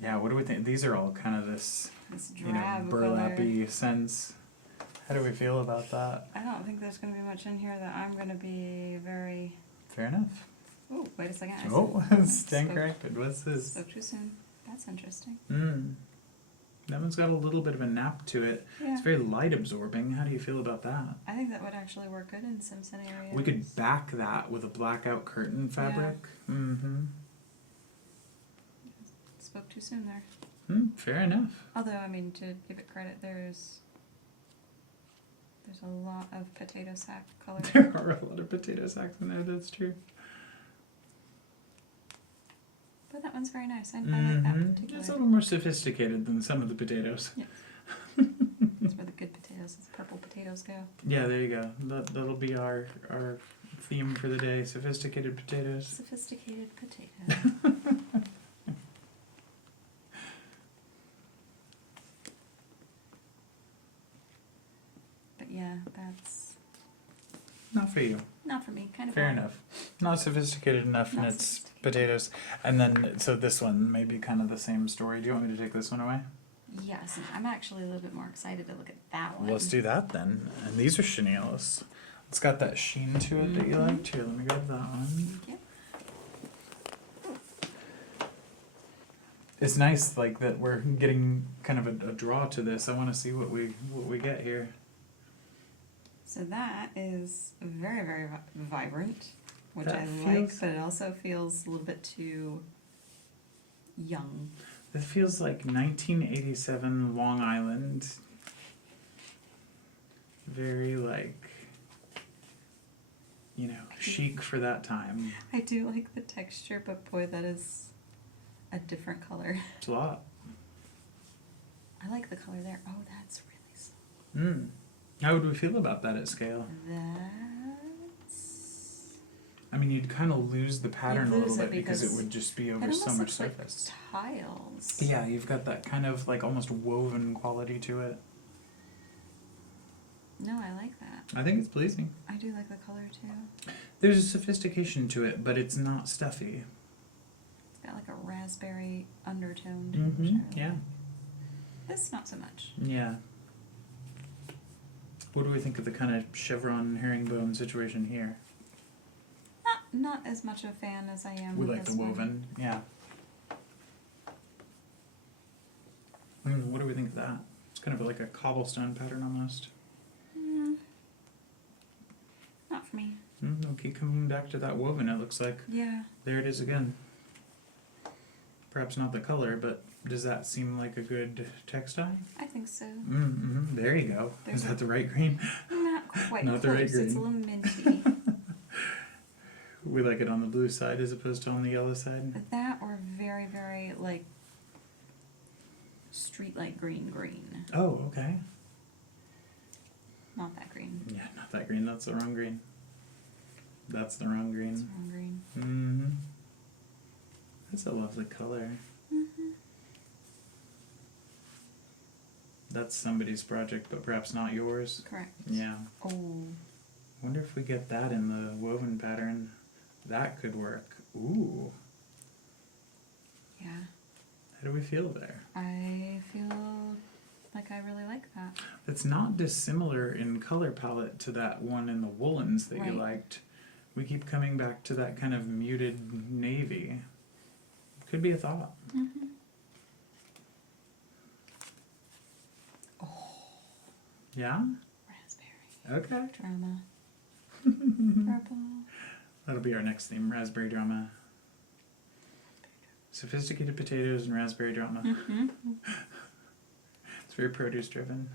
Yeah, what do we think? These are all kind of this, This you know, drab color. burlappy sense. How do we feel about that? I don't think there's going to be much in here that I'm going to be very. Fair enough. Oh, wait a second. I Oh, said- stand spoke- corrected. What's this? Spoke too soon. That's interesting. That one's got a little bit of a nap to it. Yeah. It's very light absorbing. How do you feel about that? I think that would actually work good in Simpson areas. We could back that with a blackout curtain fabric. Mm-hmm. Spoke too soon there. Fair enough. Although, I mean, to give it credit, there's a lot of potato sack color. There are a lot of potato sacks in there, that's true. But that one's very nice. I like that particular. It's a little more sophisticated than some of the potatoes. Those were the good potatoes. potatoes go. Yeah, there you go. That'll be our theme for the day. Sophisticated potatoes. Sophisticated potato. But yeah, that's Not for you. not for me. Kind of Fair boring. enough. Not sophisticated enough in Not its sophisticated. potatoes. And then, so this one may be kind of the same story. Do you want me to take this one away? Yes, I'm actually a little bit more excited to look at that one. Let's do that then. And these are chenilles. It's got that sheen to it that you Mhm. liked. Here, let me grab that one. Thank you. It's nice, like, that we're getting kind of a draw to this. I want to see what we get here. So that is very, very vibrant, which That I feels- like, but it also feels a little bit too young. It feels like 1987 Long Island. Very, like, you know, chic for that time. I do like the texture, but boy, that is a different color. It's a lot. I like the color there. Oh, that's really soft. How would we feel about that at scale? That's... I mean, you'd kind of lose the pattern a lose little it bit because it because would just be It over almost so much looks like surface. tiles. Yeah, you've got that kind of like almost woven quality to it. No, I like that. I think it's pleasing. I do like the color too. There's a sophistication to it, but it's not stuffy. It's got like a raspberry undertone to it, which I really Yeah. like. This, not so much. Yeah. What do we think of the kind of chevron herringbone situation here? Not as much a fan as I am We with like the this one. woven, yeah. What do we think of that? It's kind of like a cobblestone pattern almost. Not for me. We'll keep coming back to that woven, it looks like. Yeah. There it is again. Perhaps not the color, but does that seem like a good textile? I think so. There you go. There's Is that the right green? Not quite Not the close. right It's a green. little minty. We like it on the blue side as opposed to on the yellow side. That or very, very like streetlight green. Oh, okay. Not that green. Yeah, not that green. That's the wrong green. That's the wrong It's green. wrong green. That's a lovely color. That's somebody's project, but perhaps not yours. Correct. Yeah. Oh. Wonder if we get that in the woven pattern. That could work. Ooh. Yeah. How do we feel there? I feel like I really like that. It's not dissimilar in color palette to that one in the woolens that you Right. liked. We keep coming back to that kind of muted navy. Could be a thought. Yeah? Raspberry. Okay. Drama. Purple. That'll be our next theme, raspberry drama. Sophisticated potatoes and raspberry drama. It's very produce driven.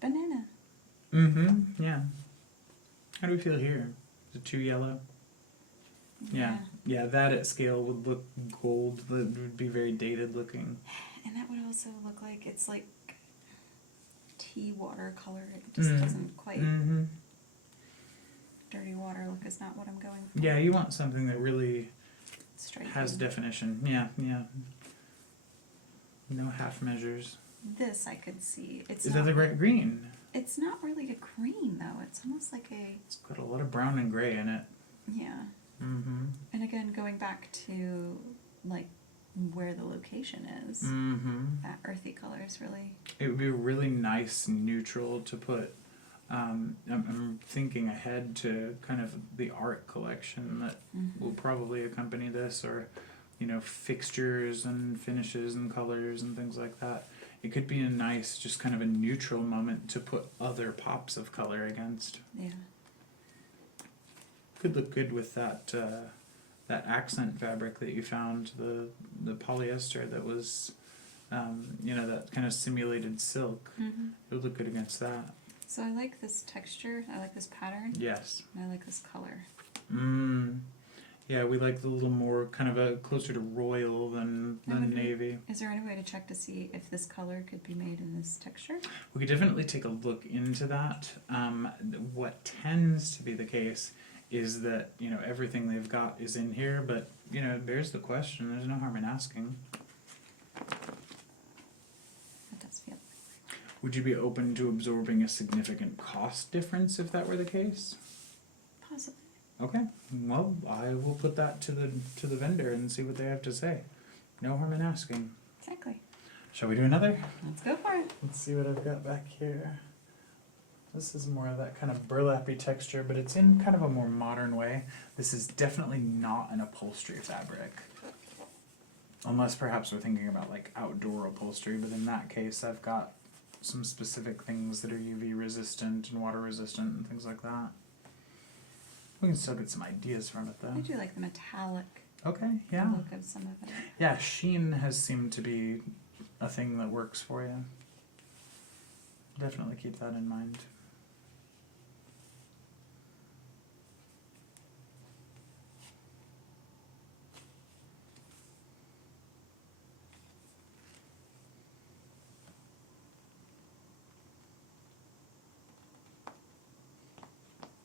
Banana. Yeah. How do we feel here? Is it too yellow? Yeah. Yeah, that at scale would look gold. That would be very dated looking. And that would also look like it's like tea water color. It just doesn't quite. Dirty water look is not what I'm going for. Yeah, you want something that really Striking. has definition. Yeah. No half measures. This I could see. It's Is not, that the right green? It's not really a green though. It's almost like a It's got a lot of brown and gray in it. yeah. And again, going back to like where the location is, that earthy color is really. It would be a really nice neutral to put. I'm thinking ahead to kind of the art collection that will probably accompany this, or fixtures and finishes and colors and things like that. It could be a nice, just kind of a neutral moment to put other pops of color against. Yeah. Could look good with that that accent fabric that you found, the polyester that was, that kind of simulated silk. It would look good against that. So I like this texture. I like this pattern. Yes. And I like this color. Yeah, we like the little more kind of a closer to royal than navy. Is there any way to check to see if this color could be made in this texture? We could definitely take a look into that. What tends to be the case is that, you know, everything they've got is in here, but, you know, there's the question. There's no harm in asking. That does feel. Would you be open to absorbing a significant cost difference if that were the case? Possibly. Okay, well, I will put that to the vendor and see what they have to say. No harm in asking. Exactly. Shall we do another? Let's go for it. Let's see what I've got back here. This is more of that kind of burlappy texture, but it's in kind of a more modern way. This is definitely not an upholstery fabric. Unless perhaps we're thinking about like outdoor upholstery, but in that case I've got some specific things that are UV resistant and water resistant and things like that. We can still get some ideas from it though. I do like the metallic Okay, yeah. look of some of it. Yeah, sheen has seemed to be a thing that works for you. Definitely keep that in mind.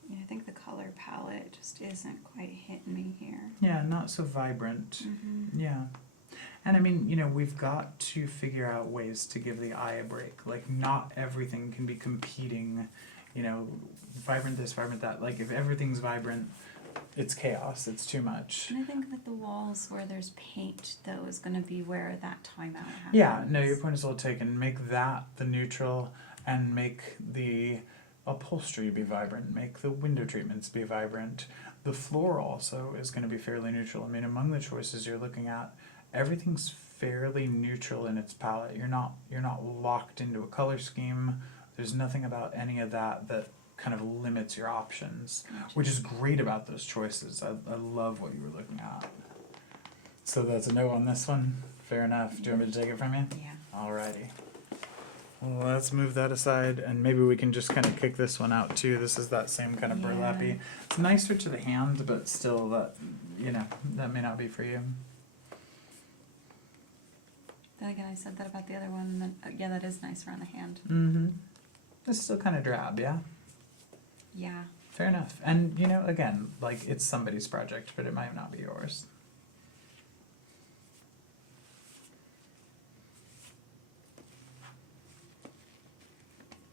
Yeah, I think the color palette just isn't quite hitting me here. Yeah, not so vibrant. Mm-hmm. Yeah. And I mean, you know, we've got to figure out ways to give the eye a break. Like, not everything can be competing, you know, vibrant this, vibrant that. Like, if everything's vibrant, it's chaos. It's too much. And I think that the walls where there's paint, though, is going to be where that timeout happens. Yeah, no, your point is well taken. Make that the neutral and make the upholstery be vibrant. Make the window treatments be vibrant. The floor also is going to be fairly neutral. I mean, among the choices you're looking at, everything's fairly neutral in its palette. You're not locked into a color scheme. There's nothing about any of that that kind of limits your options, which is great about those choices. I love what you were looking at. So that's a no on this one. Fair enough. Do you want me to take it from you? Yeah. Alrighty. Well, let's move that aside, and maybe we can just kind of kick this one out too. This is that same kind of burlappy. It's nicer to the hand, but still, that, you know, that may not be for you. Then again, I said that about the other one, and then, yeah, that is nicer on the hand. Mm-hmm. It's still kind of drab, yeah? Yeah. Fair enough. And, you know, again, like, it's somebody's project, but it might not be yours.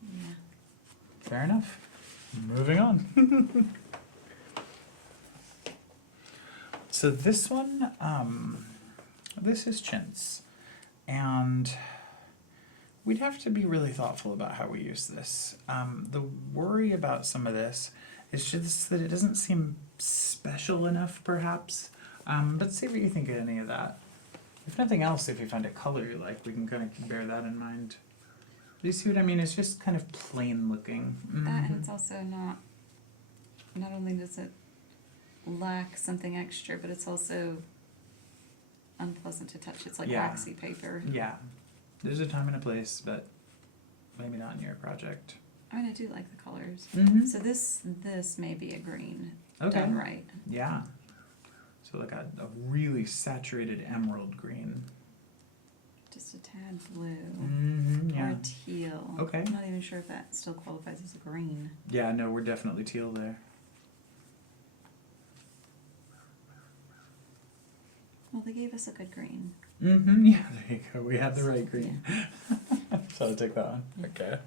Yeah. Fair enough. Moving on. So this one, this is chintz. And we'd have to be really thoughtful about how we use this. The worry about some of this is just that it doesn't seem special enough, perhaps. But see what you think of any of that. If nothing else, if you find a color you like, we can kind of bear that in mind. Do you see what I mean? It's just kind of plain looking. That, and it's also not only does it lack something extra, but it's also unpleasant to touch. It's like Yeah. waxy paper. Yeah. There's a time and a place, but maybe not in your project. I mean, I do like the colors. Mm-hmm. So this may be a green Okay. done right. Yeah. So like a really saturated emerald green. Just a tad blue. Mm-hmm. Or Yeah. a teal. Okay. I'm not even sure if that still qualifies as a green. Yeah, no, we're definitely teal there. Well, they gave us a good green. Mm-hmm. Yeah, there you go. We had the right green. So I'll take that one. Okay.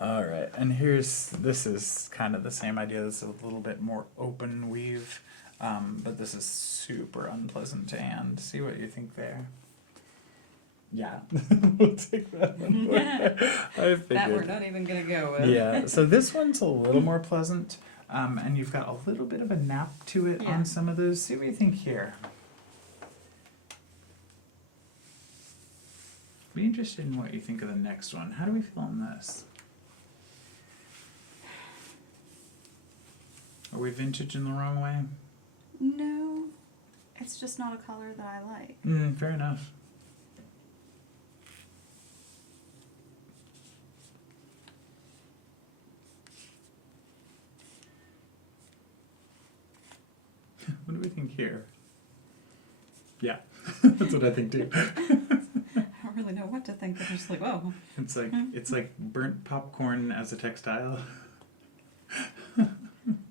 All right. And this is kind of the same idea. This is a little bit more open weave, but this is super unpleasant to hand. See what you think there. Yeah, we'll take that one. I figured. That we're not even going to go with. Yeah, so this one's a little more pleasant, and you've got a little bit of a nap to it Yeah. on some of those. See what you think here. Be interested in what you think of the next one. How do we feel on this? Are we vintage in the wrong way? No, it's just not a color that I like. Fair enough. What do we we think here? Yeah, that's what I think too. I don't really know what to think, but I'm just like, whoa. It's like burnt popcorn as a textile.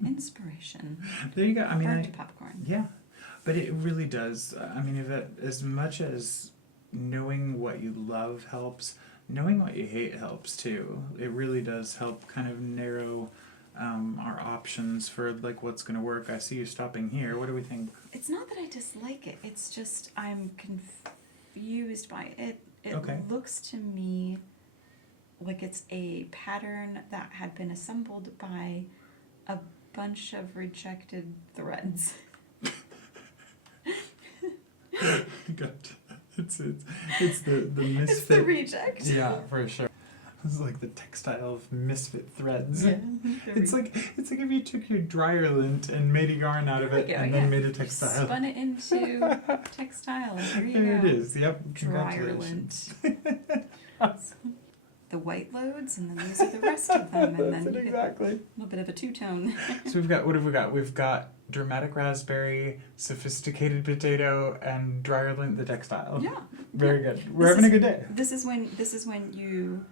Inspiration. There you go. I mean, Burnt popcorn. yeah, but it really does. I mean, Yvette, as much as knowing what you love helps, knowing what you hate helps too. It really does help kind of narrow our options for like what's going to work. I see you stopping here. What do we think? It's not that I dislike it. It's just I'm confused by it. It Okay. looks to me like it's a pattern that had been assembled by a bunch of rejected threads. Good. It's the misfit. It's the reject. Yeah, for sure. It's like the textile of misfit threads. Yeah, It's like if you took your dryer lint and made a yarn out of it and then made a textile. Spun it into textile. Here you There go. it is. Yep. Dryer lint. The white loads, and then these are the rest of them, and then you get exactly. a little bit of a two-tone. So what have we got? We've got dramatic raspberry, sophisticated potato, and dryer lint the textile. Yeah. Very good. We're having a good day. This is when you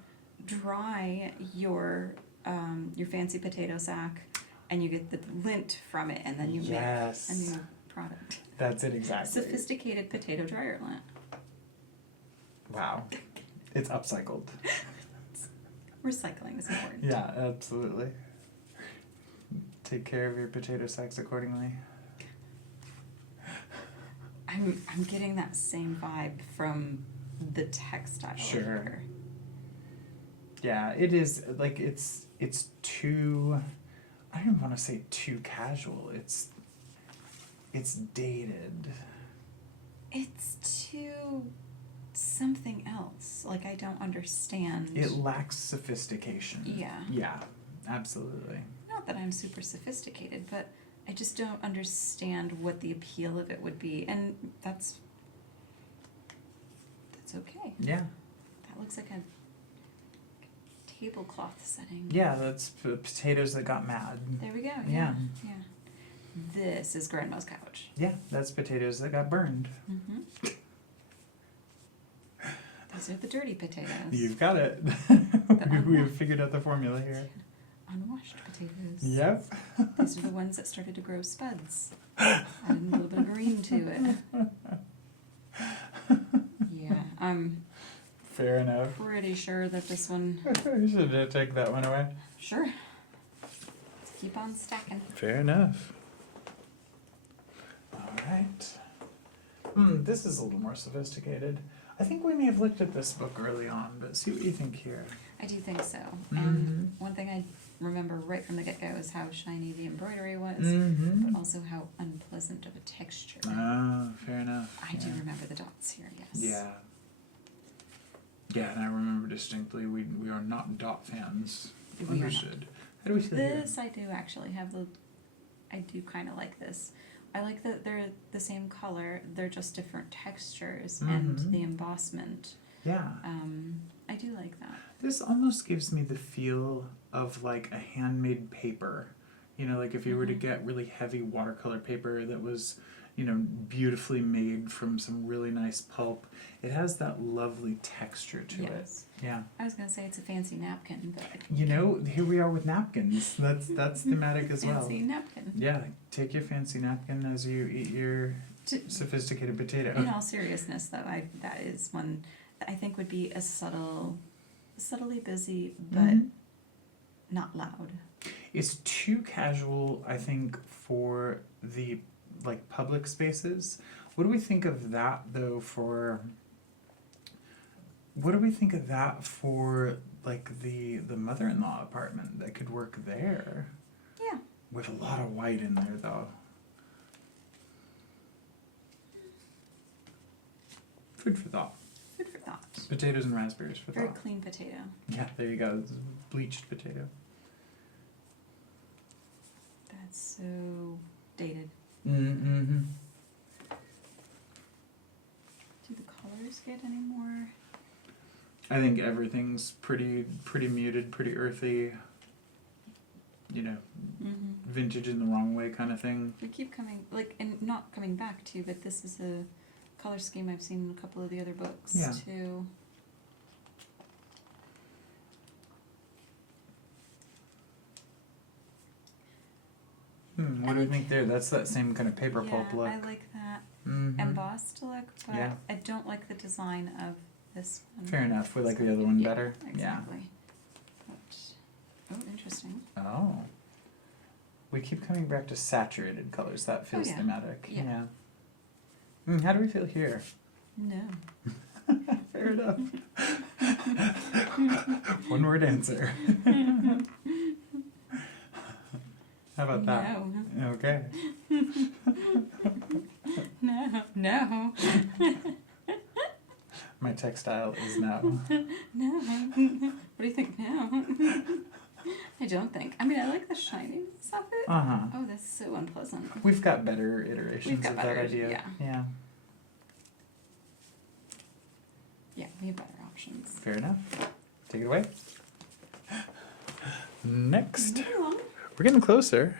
dry your fancy potato sack, and you get the lint from it, and then you make a new product. That's it exactly. Sophisticated potato dryer lint. Wow. It's upcycled. Recycling is important. Yeah, absolutely. Take care of your potato sacks accordingly. I'm getting that same vibe from the textile. Sure. Here. Yeah, it is like it's too. I don't even want to say too casual. It's dated. It's too something else. Like, I don't understand. It lacks sophistication. Yeah. Yeah, absolutely. Not that I'm super sophisticated, but I just don't understand what the appeal of it would be, and that's okay. Yeah. That looks like a tablecloth setting. Yeah, that's potatoes that got mad. There we go. Yeah. Yeah. This is Grandma's couch. Yeah, that's potatoes that got burned. Mm-hmm. These are the dirty potatoes. You've got it. We've figured out the formula here. Unwashed potatoes. Yep. These are the ones that started to grow spuds. Adding a little bit of green to it. Yeah, I'm Fair enough. pretty sure that this one... We should take that one away. Sure. Let's keep on stacking. Fair enough. Alright. This is a little more sophisticated. I think we may have looked at this book early on, but see what you think here. I do think so. And one thing I remember right from the get-go is how shiny the embroidery was, but also how unpleasant of a texture. Ah, fair enough. I do remember the dots here, yes. Yeah. Yeah, and I remember distinctly we are not dot fans. We are not. Understood. How do we feel here? This I do actually have I do kind of like this. I like that they're the same color, they're just different textures, and the embossment. Yeah. I do like that. This almost gives me the feel of like a handmade paper. You know, like if you were to get really heavy watercolor paper that was, beautifully made from some really nice pulp. It has that lovely texture to it. Yeah. I was going to say it's a fancy napkin, but... Here we are with napkins. That's thematic as well. Fancy napkin. Yeah, take your fancy napkin as you eat your sophisticated potato. In all seriousness, though, that is one that I think would be a subtly busy, but not loud. It's too casual, I think, for the public spaces. What do we think of that though for the mother-in-law apartment that could work there? Yeah. With a lot of white in there though. Food for thought. Food for thought. Potatoes and raspberries for Very thought. clean potato. Yeah, there you go. This is bleached potato. That's so dated. Mm-hmm. Do the colors get any more? I think everything's pretty muted, pretty earthy. you know, Mm-hmm. vintage in the wrong way kind of thing. We keep coming, like, and not coming back to, but this is a color scheme I've seen in a couple of the other books, Yeah. too. What do you think there? That's that same kind of paper pulp look. I like that Mm-hmm. embossed look, but Yeah. I don't like the design of this one. Fair enough. We like the other one better. Exactly. But, oh, interesting. Yeah. Oh. We keep coming back to saturated colors. That feels yeah. thematic. Yeah. How do we feel here? No. Fair enough. One word answer. How about that? No. Okay. No. My textile is no. No. What do you think now? I don't think. I mean, I like the shininess of it. Uh-huh. Oh, that's so unpleasant. We've got better iterations We've got of better, that idea. yeah. Yeah. We have better options. Fair enough. Take it away. Next. Move on. We're getting closer.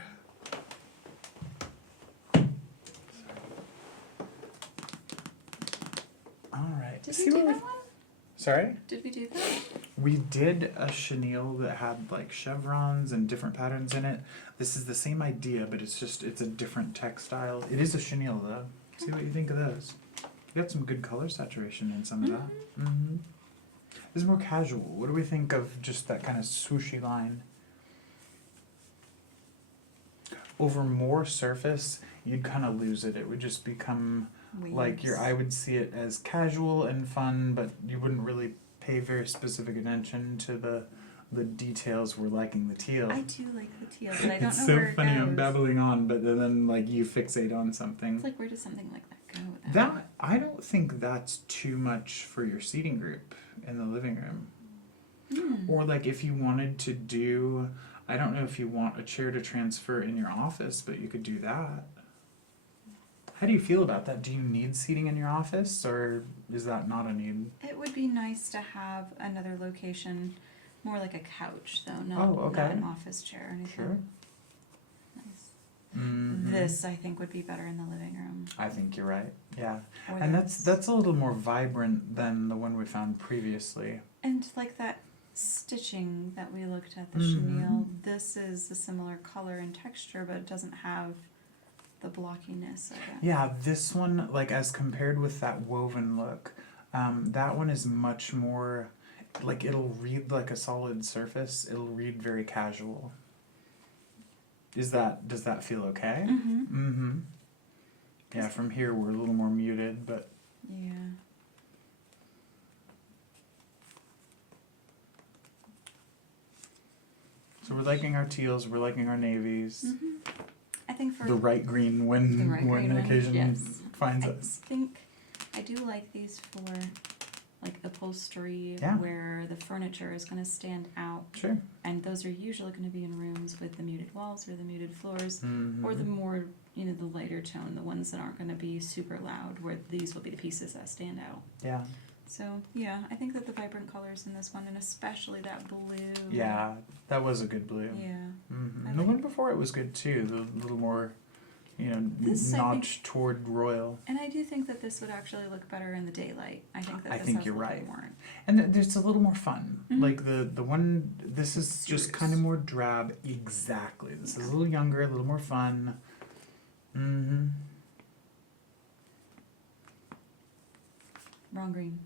All right. Did we do that one? Sorry? Did we do that? We did a chenille that had like chevrons and different patterns in it. This is the same idea, but it's a different textile. It is a chenille though. See what you think of those. You got some good color saturation in some of that. Mm-hmm. This is more casual. What do we think of just that kind of swooshy line? Over more surface, you'd kind of lose it. It would just become like I would see it as casual and fun, but you wouldn't really pay very specific attention to the details. We're liking the teal. I do like the teal, but I don't It's know so where it funny. goes. I'm babbling on, but then like you fixate on something. It's like, where does something like that go? That I don't think that's too much for your seating group in the living room. Or like if you wanted to do, I don't know if you want a chair to transfer in your office, but you could do that. How do you feel about that? Do you need seating in your office, or is that not a need? It would be nice to have another location, more like a couch, though, not, okay. not an office chair or anything. Sure. Nice. Mm-hmm. This, I think, would be better in the living room. I think you're right. Yeah. Or And that's a little more vibrant than the one we found previously. And like that stitching that we looked at, the Mm-hmm. chenille, this is a similar color and texture, but it doesn't have the blockiness of it. Yeah, this one, like as compared with that woven look, that one is much more, like it'll read like a solid surface. It'll read very casual. Does that feel okay? Mm-hmm. Mm-hmm. Yeah, from here we're a little more muted, but Yeah. so we're liking our teals, we're liking our navies. Mm-hmm. I think for The right green when The right when green one, occasion yes. finds I us. think I do like these for like upholstery Yeah. where the furniture is going to stand out, Sure. and those are usually going to be in rooms with the muted walls or the muted floors, Mm-hmm. or the more, the lighter tone, the ones that aren't going to be super loud, where these will be the pieces that stand out. Yeah. So yeah, I think that the vibrant colors in this one, and especially that blue. Yeah, that was a good blue. Yeah. Mm-hmm. I The like- one before it was good too. The little more, This, I think- notch toward royal. And I do think that this would actually look better in the daylight. I think that I this think has you're a little right. more. And there's a little more fun. Mhm. Like the one, this is just Serious. kind of more drab. Exactly. This is a little younger, a little more fun. Mm-hmm. Wrong green.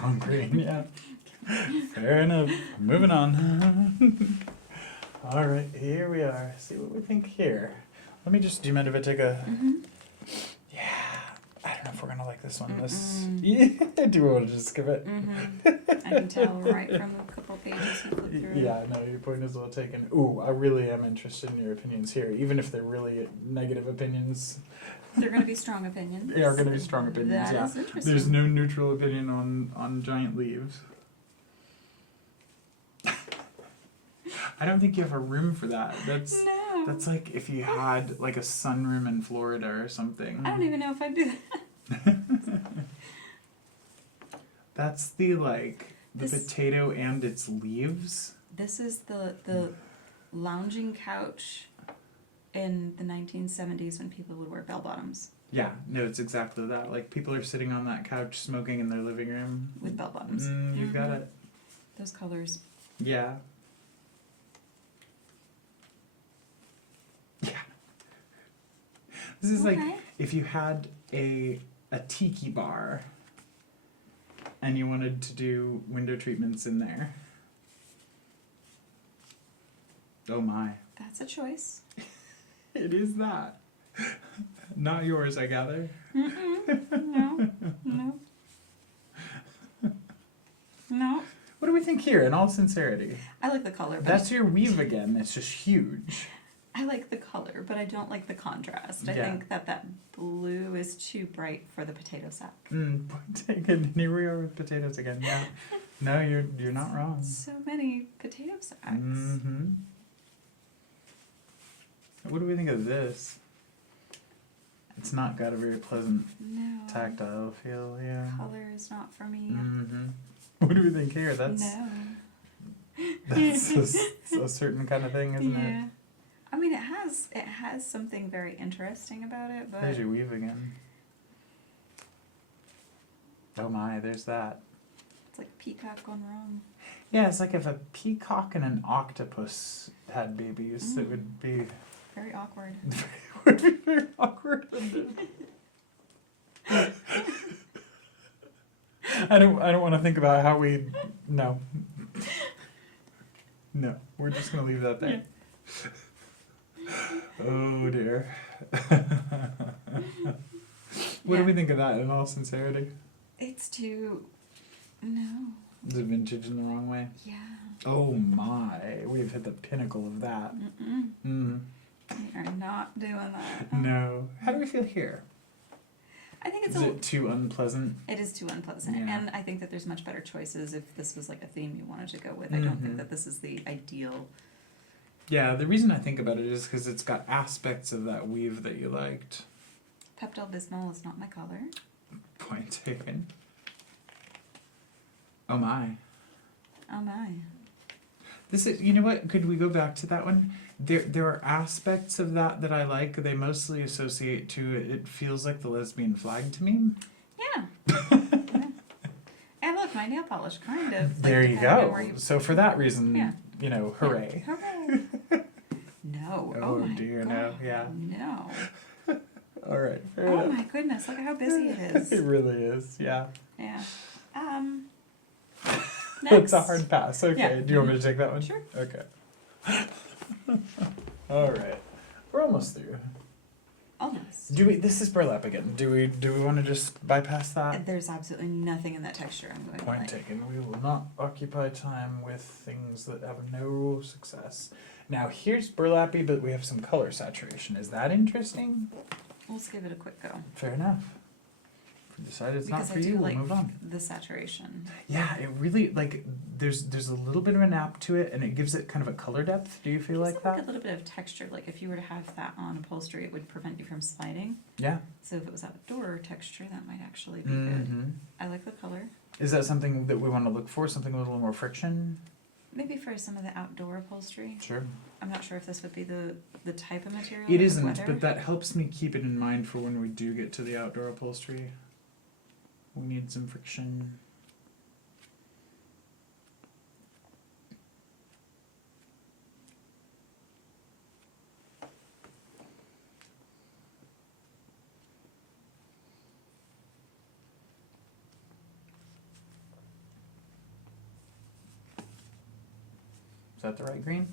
Wrong green, yeah. Fair enough. Moving on. All right, here we are. See what we think here. Let me just, do you mind if I take a... Mm-hmm. Yeah, I don't know if we're gonna like this one. This, Mm-mm. yeah, do we want to just skip it? Mm-hmm. I can tell right from a couple pages you flip through. Yeah, no, your point is well taken. Ooh, I really am interested in your opinions here, even if they're really negative opinions. They're going to be strong opinions. They are going to be strong opinions, That yeah. is interesting. There's no neutral opinion on giant leaves. I don't think you have a room for that. No. That's like if you had like a sunroom in Florida or something. I don't even know if I'd do that. That's the like the This- potato and its leaves. This is the lounging couch in the 1970s when people would wear bell bottoms. Yeah, no, it's exactly that. Like, people are sitting on that couch smoking in their living room. With bell bottoms. You got it. Those colors. Yeah. Yeah. This is like if you had a tiki bar and you wanted to do window treatments in there. Oh my. That's a choice. It is that. Not yours, I gather. No. No. No. What do we think here, in all sincerity? I like the color. But That's your weave again. It's just huge. I like the color, but I don't like the contrast. I Yeah. think that blue is too bright for the potato sack. Point taken. Here we are with potatoes again. Yeah. No, you're not wrong. So many potato sacks. Mm-hmm. What do we think of this? It's not got a very pleasant No. tactile feel, yeah. Color is not for me. Mm-hmm. What do we think here? That's No. that's a certain kind of thing, isn't Yeah. it? I mean, it has something very interesting about it, but There's your weave again. Oh my, there's that. it's like a peacock gone wrong. Yeah, it's like if a peacock and an octopus had babies, it would be Very awkward. would be very awkward. I don't want to think about how we no. No, we're just gonna leave that there. Oh dear. What do we think of that in all sincerity? It's too. No. Is it vintage in the wrong way? Yeah. Oh my, we've hit the pinnacle of that. We are not doing that. No. How do we feel here? I think it's Is it too unpleasant? It is too unpleasant, Yeah. and I think that there's much better choices if this was like a theme you wanted to go with. I don't think that this is the ideal. Yeah, the reason I think about it is because it's got aspects of that weave that you liked. Pepto-Bismol is not my color. Point taken. Oh my. Oh my. This is, you know what, could we go back to that one? There are aspects of that I like. They mostly associate to it feels like the lesbian flag to me. Yeah. Yeah. And look, my nail polish kind of. Like, There you depending on go. where you- So for that reason, Yeah. you know, hooray. Hooray. No. Oh, my dear, God. no, yeah. No. All right, fair Oh enough. my goodness! Look at how busy it It is. really is, yeah. Yeah. It's Next. a hard pass. Okay, Yeah. do you want me to take that one? Sure. Okay. All right, we're almost through. Almost. This is burlap again. Do we want to just bypass that? There's absolutely nothing in that texture I'm going to Point like. taken. We will not occupy time with things that have no success. Now here's burlappy, but we have some color saturation. Is that interesting? Let's give it a quick go. Fair enough. If we decide it's Because not for I do you, we'll like move on. the saturation. Yeah, it really like there's a little bit of a nap to it, and it gives it kind of a color depth. Do you feel like It's that? a little bit of texture. Like if you were to have that on upholstery, it would prevent you from sliding. Yeah. So if it was outdoor texture, that might actually be Mm-hmm. good. I like the color. Is that something that we want to look for? Something with a little more friction? Maybe for some of the outdoor upholstery. Sure. I'm not sure if this would be the type of material. It or the isn't, weather. but that helps me keep it in mind for when we do get to the outdoor upholstery. We need some friction. Is that the right green?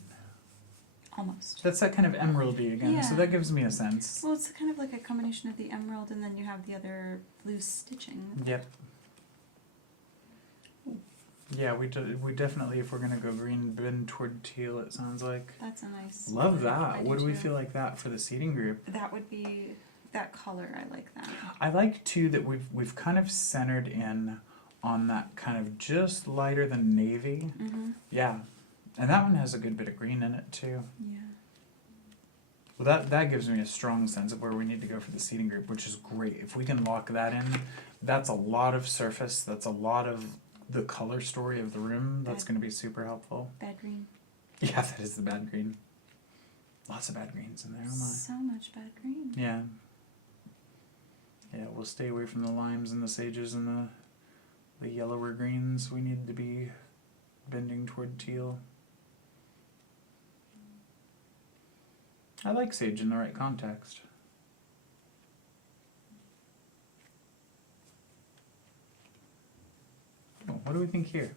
Almost. That's that kind of emeraldy again, so Yeah. that gives me a sense. Well, it's kind of like a combination of the emerald and then you have the other loose stitching. Yep. Yeah, we definitely, if we're gonna go green, bend toward teal. It sounds like. That's a nice. Love color. that. I What do we too. feel like that for the seating group? That would be that color. I like that. I like too that we've kind of centered in on that kind of just lighter than navy. Mm-hmm. Yeah, and that one has a good bit of green in it too. Yeah. Well, that gives me a strong sense of where we need to go for the seating group, which is great. If we can lock that in, that's a lot of surface. That's a lot of the color story of the room. That's going to be super helpful. Bad green. Yeah, that is the bad green. Lots of bad greens in there, oh my. So much bad green. Yeah. Yeah, we'll stay away from the limes and the sages and the yellower greens. We need to be bending toward teal. I like sage in the right context. Oh, what do we think here?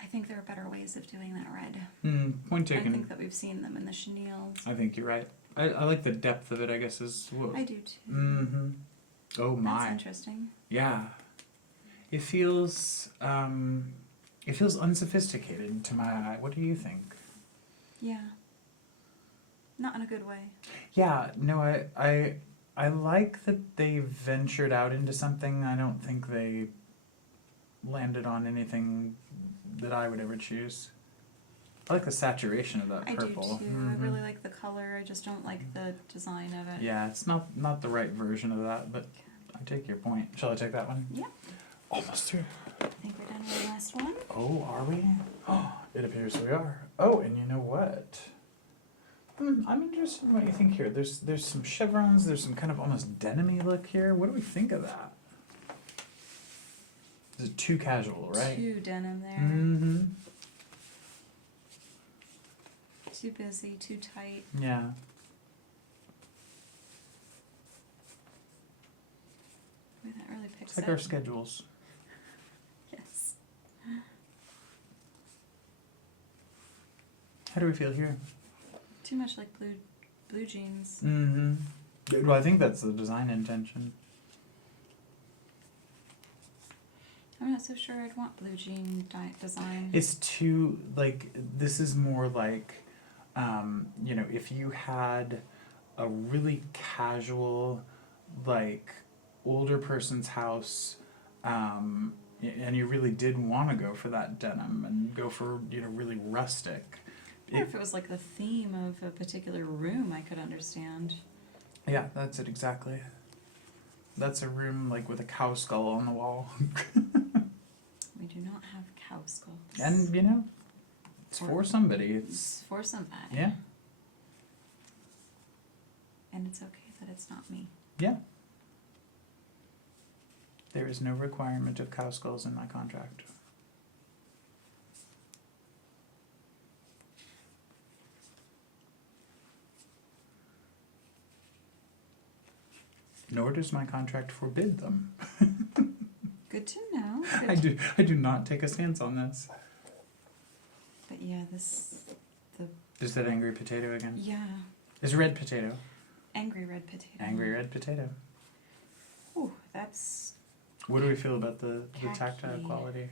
I think there are better ways of doing that red. Point taken. I think that we've seen them in the chenilles. I think you're right. I like the depth of it, I guess, is what... I do too. Mm-hmm. Oh my. That's interesting. Yeah. It feels unsophisticated to my eye. What do you think? Yeah. Not in a good way. Yeah, no, I like that they ventured out into something. I don't think they landed on anything that I would ever choose. I like the saturation of that purple. I do too. I really like the color. I just don't like the design of it. Yeah, it's not the right version of that, but I take your point. Shall I take that one? Yeah. Almost through. I think we're done with the last one. Oh, are we? Oh, it appears we are. Oh, and you know what? I'm interested in what you think here. There's some chevrons. There's some kind of almost denim-y look here. What do we think of that? Is it too casual, right? Too denim there. Mm-hmm. Too busy, too tight. Yeah. Boy, that really picks It's like up. our schedules. Yes. How do we feel here? Too much like blue jeans. Mm-hmm. Well, I think that's the design intention. I'm not so sure I'd want blue jean design. It's too, like, this is more like, you know, if you had a really casual, like, older person's house, and you really did want to go for that denim and go for, you know, really rustic. Or if it was like the theme of a particular room, I could understand. Yeah, that's it exactly. That's a room, like, with a cow skull on the wall. We do not have cow skulls. And, you know, it's for somebody. It's for somebody. Yeah. And it's okay that it's not me. Yeah. There is no requirement of cow skulls in my contract. Nor does my contract forbid them. Good to know. I do not take a stance on this. But yeah, Is that angry potato again? yeah, Is red potato. angry red potato. Angry red potato. Ooh, that's What do we feel about the tactile Khaki. quality?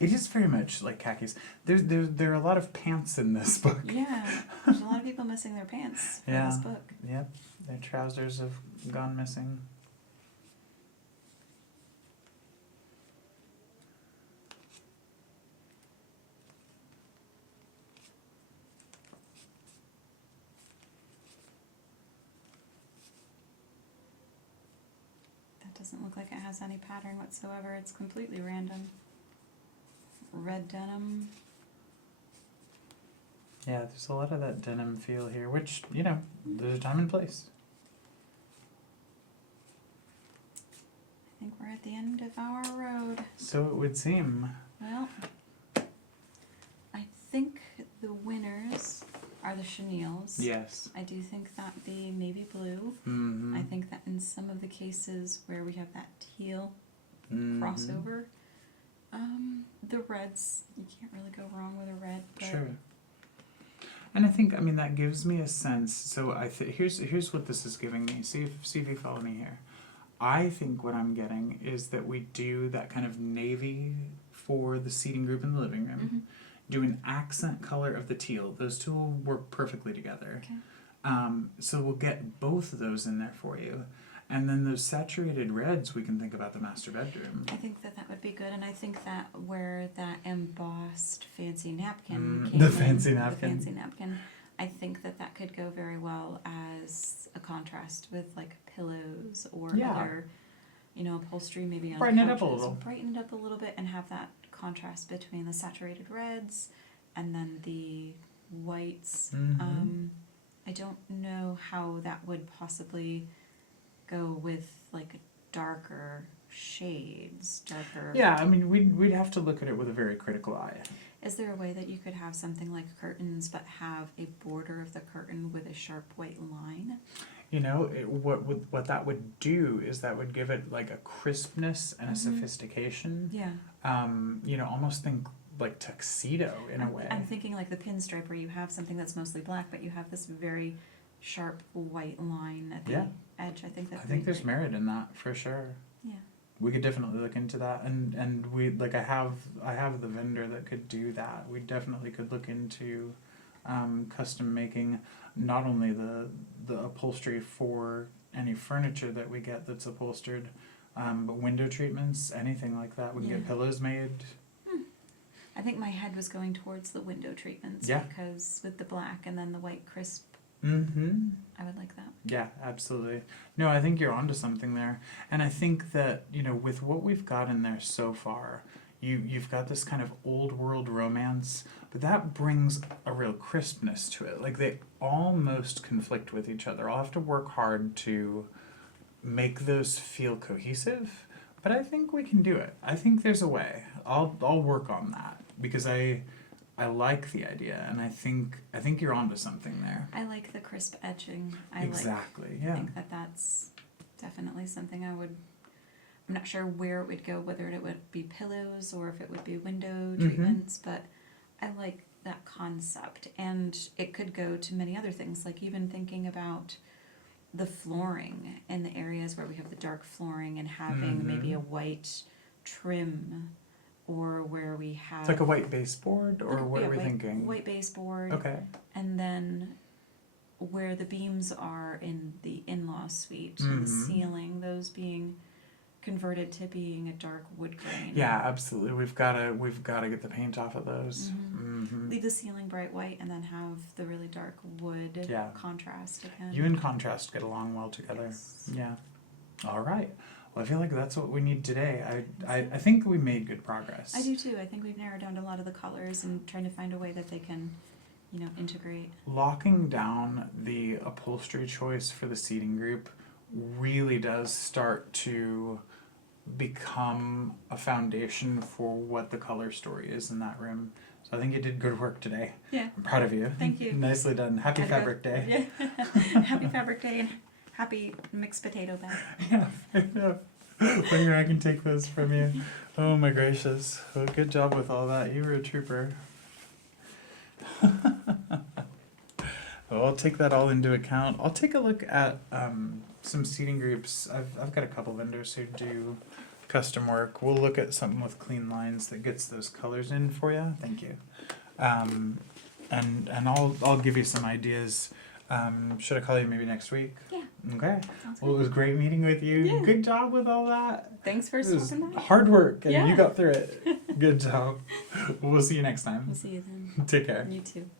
It is very much like khakis. There are a lot of pants in this book. yeah. There's a lot of people missing their pants for Yeah. this book. Yep, their trousers have gone missing. That doesn't look like it has any pattern whatsoever. It's completely random. Red denim. Yeah, there's a lot of that denim feel here, which, you know, there's a time and place. I think we're at the end of our road. So it would seem. Well, I think the winners are the chenilles. Yes. I do think that the navy blue. Mm-hmm. I think that in some of the cases where we have that teal Mm-hmm. crossover, the reds, you can't really go wrong with a red. But Sure. And I think, I mean, that gives me a sense. So here's what this is giving me. See if you follow me here. I think what I'm getting is that we do that kind of navy for the seating group in the living room. Mm-hmm. Do an accent color of the teal. Those two will work perfectly together. Okay. So we'll get both of those in there for you. And then those saturated reds, we can think about the master bedroom. I think that would be good, and I think that where that embossed fancy The napkin came in, fancy napkin. the fancy napkin, I think that could go very well as a contrast with like pillows or Yeah. other, you know, upholstery maybe on Brighten it couches. up a little. Brighten it up a little bit and have that contrast between the saturated reds and then the whites. Mhm. I don't know how that would possibly go with like darker shades, darker. Yeah, I mean, we'd have to look at it with a very critical eye. Is there a way that you could have something like curtains but have a border of the curtain with a sharp white line? You know, what that would do is that would give it like a crispness and a sophistication. Yeah. You know, almost think like tuxedo in a way. I'm thinking like the pinstripe where you have something that's mostly black, but you have this very sharp white line at the edge. I think I think there's merit in that for sure. Yeah. We could definitely look into that, and we like I have the vendor that could do that. We definitely could look into custom making not only the upholstery for any furniture that we get that's upholstered, but window treatments, anything like that. We can get pillows made. I think my head was going towards the window treatments because with the black and then the white crisp, I would like that. Yeah, absolutely. No, I think you're onto something there. And I think that, you know, with what we've got in there so far, you've got this kind of old world romance, but that brings a real crispness to it. Like they almost conflict with each other. I'll have to work hard to make those feel cohesive, but I think we can do it. I think there's a way. I'll work on that because I like the idea, and I think you're onto something there. I like the crisp edging. I think that that's definitely something I would. I'm not sure where it would go, whether it would be pillows or if it would be window treatments, but I like that concept, and it could go to many other things, like even thinking about the flooring in the areas where we have the dark flooring and having maybe a white trim. Or where we have... It's like a white baseboard, or what are we thinking? White baseboard. Okay. And then where the beams are in the in-law suite, and the ceiling, those being converted to being a dark wood grain. Yeah, absolutely. We've gotta get the paint off of those. Leave the ceiling bright white, and then have the really dark wood contrast again. You and contrast get along well together. Yes. Yeah. All right. Well, I feel like that's what we need today. I think we made good progress. I do too. I think we've narrowed down a lot of the colors and trying to find a way that they can, you know, integrate. Locking down the upholstery choice for the seating group really does start to become a foundation for what the color story is in that room. So I think you did good work today. Yeah. I'm proud of you. Thank you. Nicely done. Happy Fabric Day. Yeah. Happy Fabric Day and happy mixed potato bag. Yeah, fair enough. Later I can take those from you. Oh my gracious. Well, good job with all that. You were a trooper. Well, I'll take that all into account. I'll take a look at some seating groups. I've got a couple vendors who do custom work. We'll look at something with clean lines that gets those colors in for you. Thank you. And I'll give you some ideas. Should I call you maybe next week? Yeah. Okay. Sounds Well, it was great meeting with you. Yeah. Good job with all that. Thanks for It was stopping by. hard work, and Yeah. you got through it. Good job. We'll see you next time. We'll see you then. Take care. You too.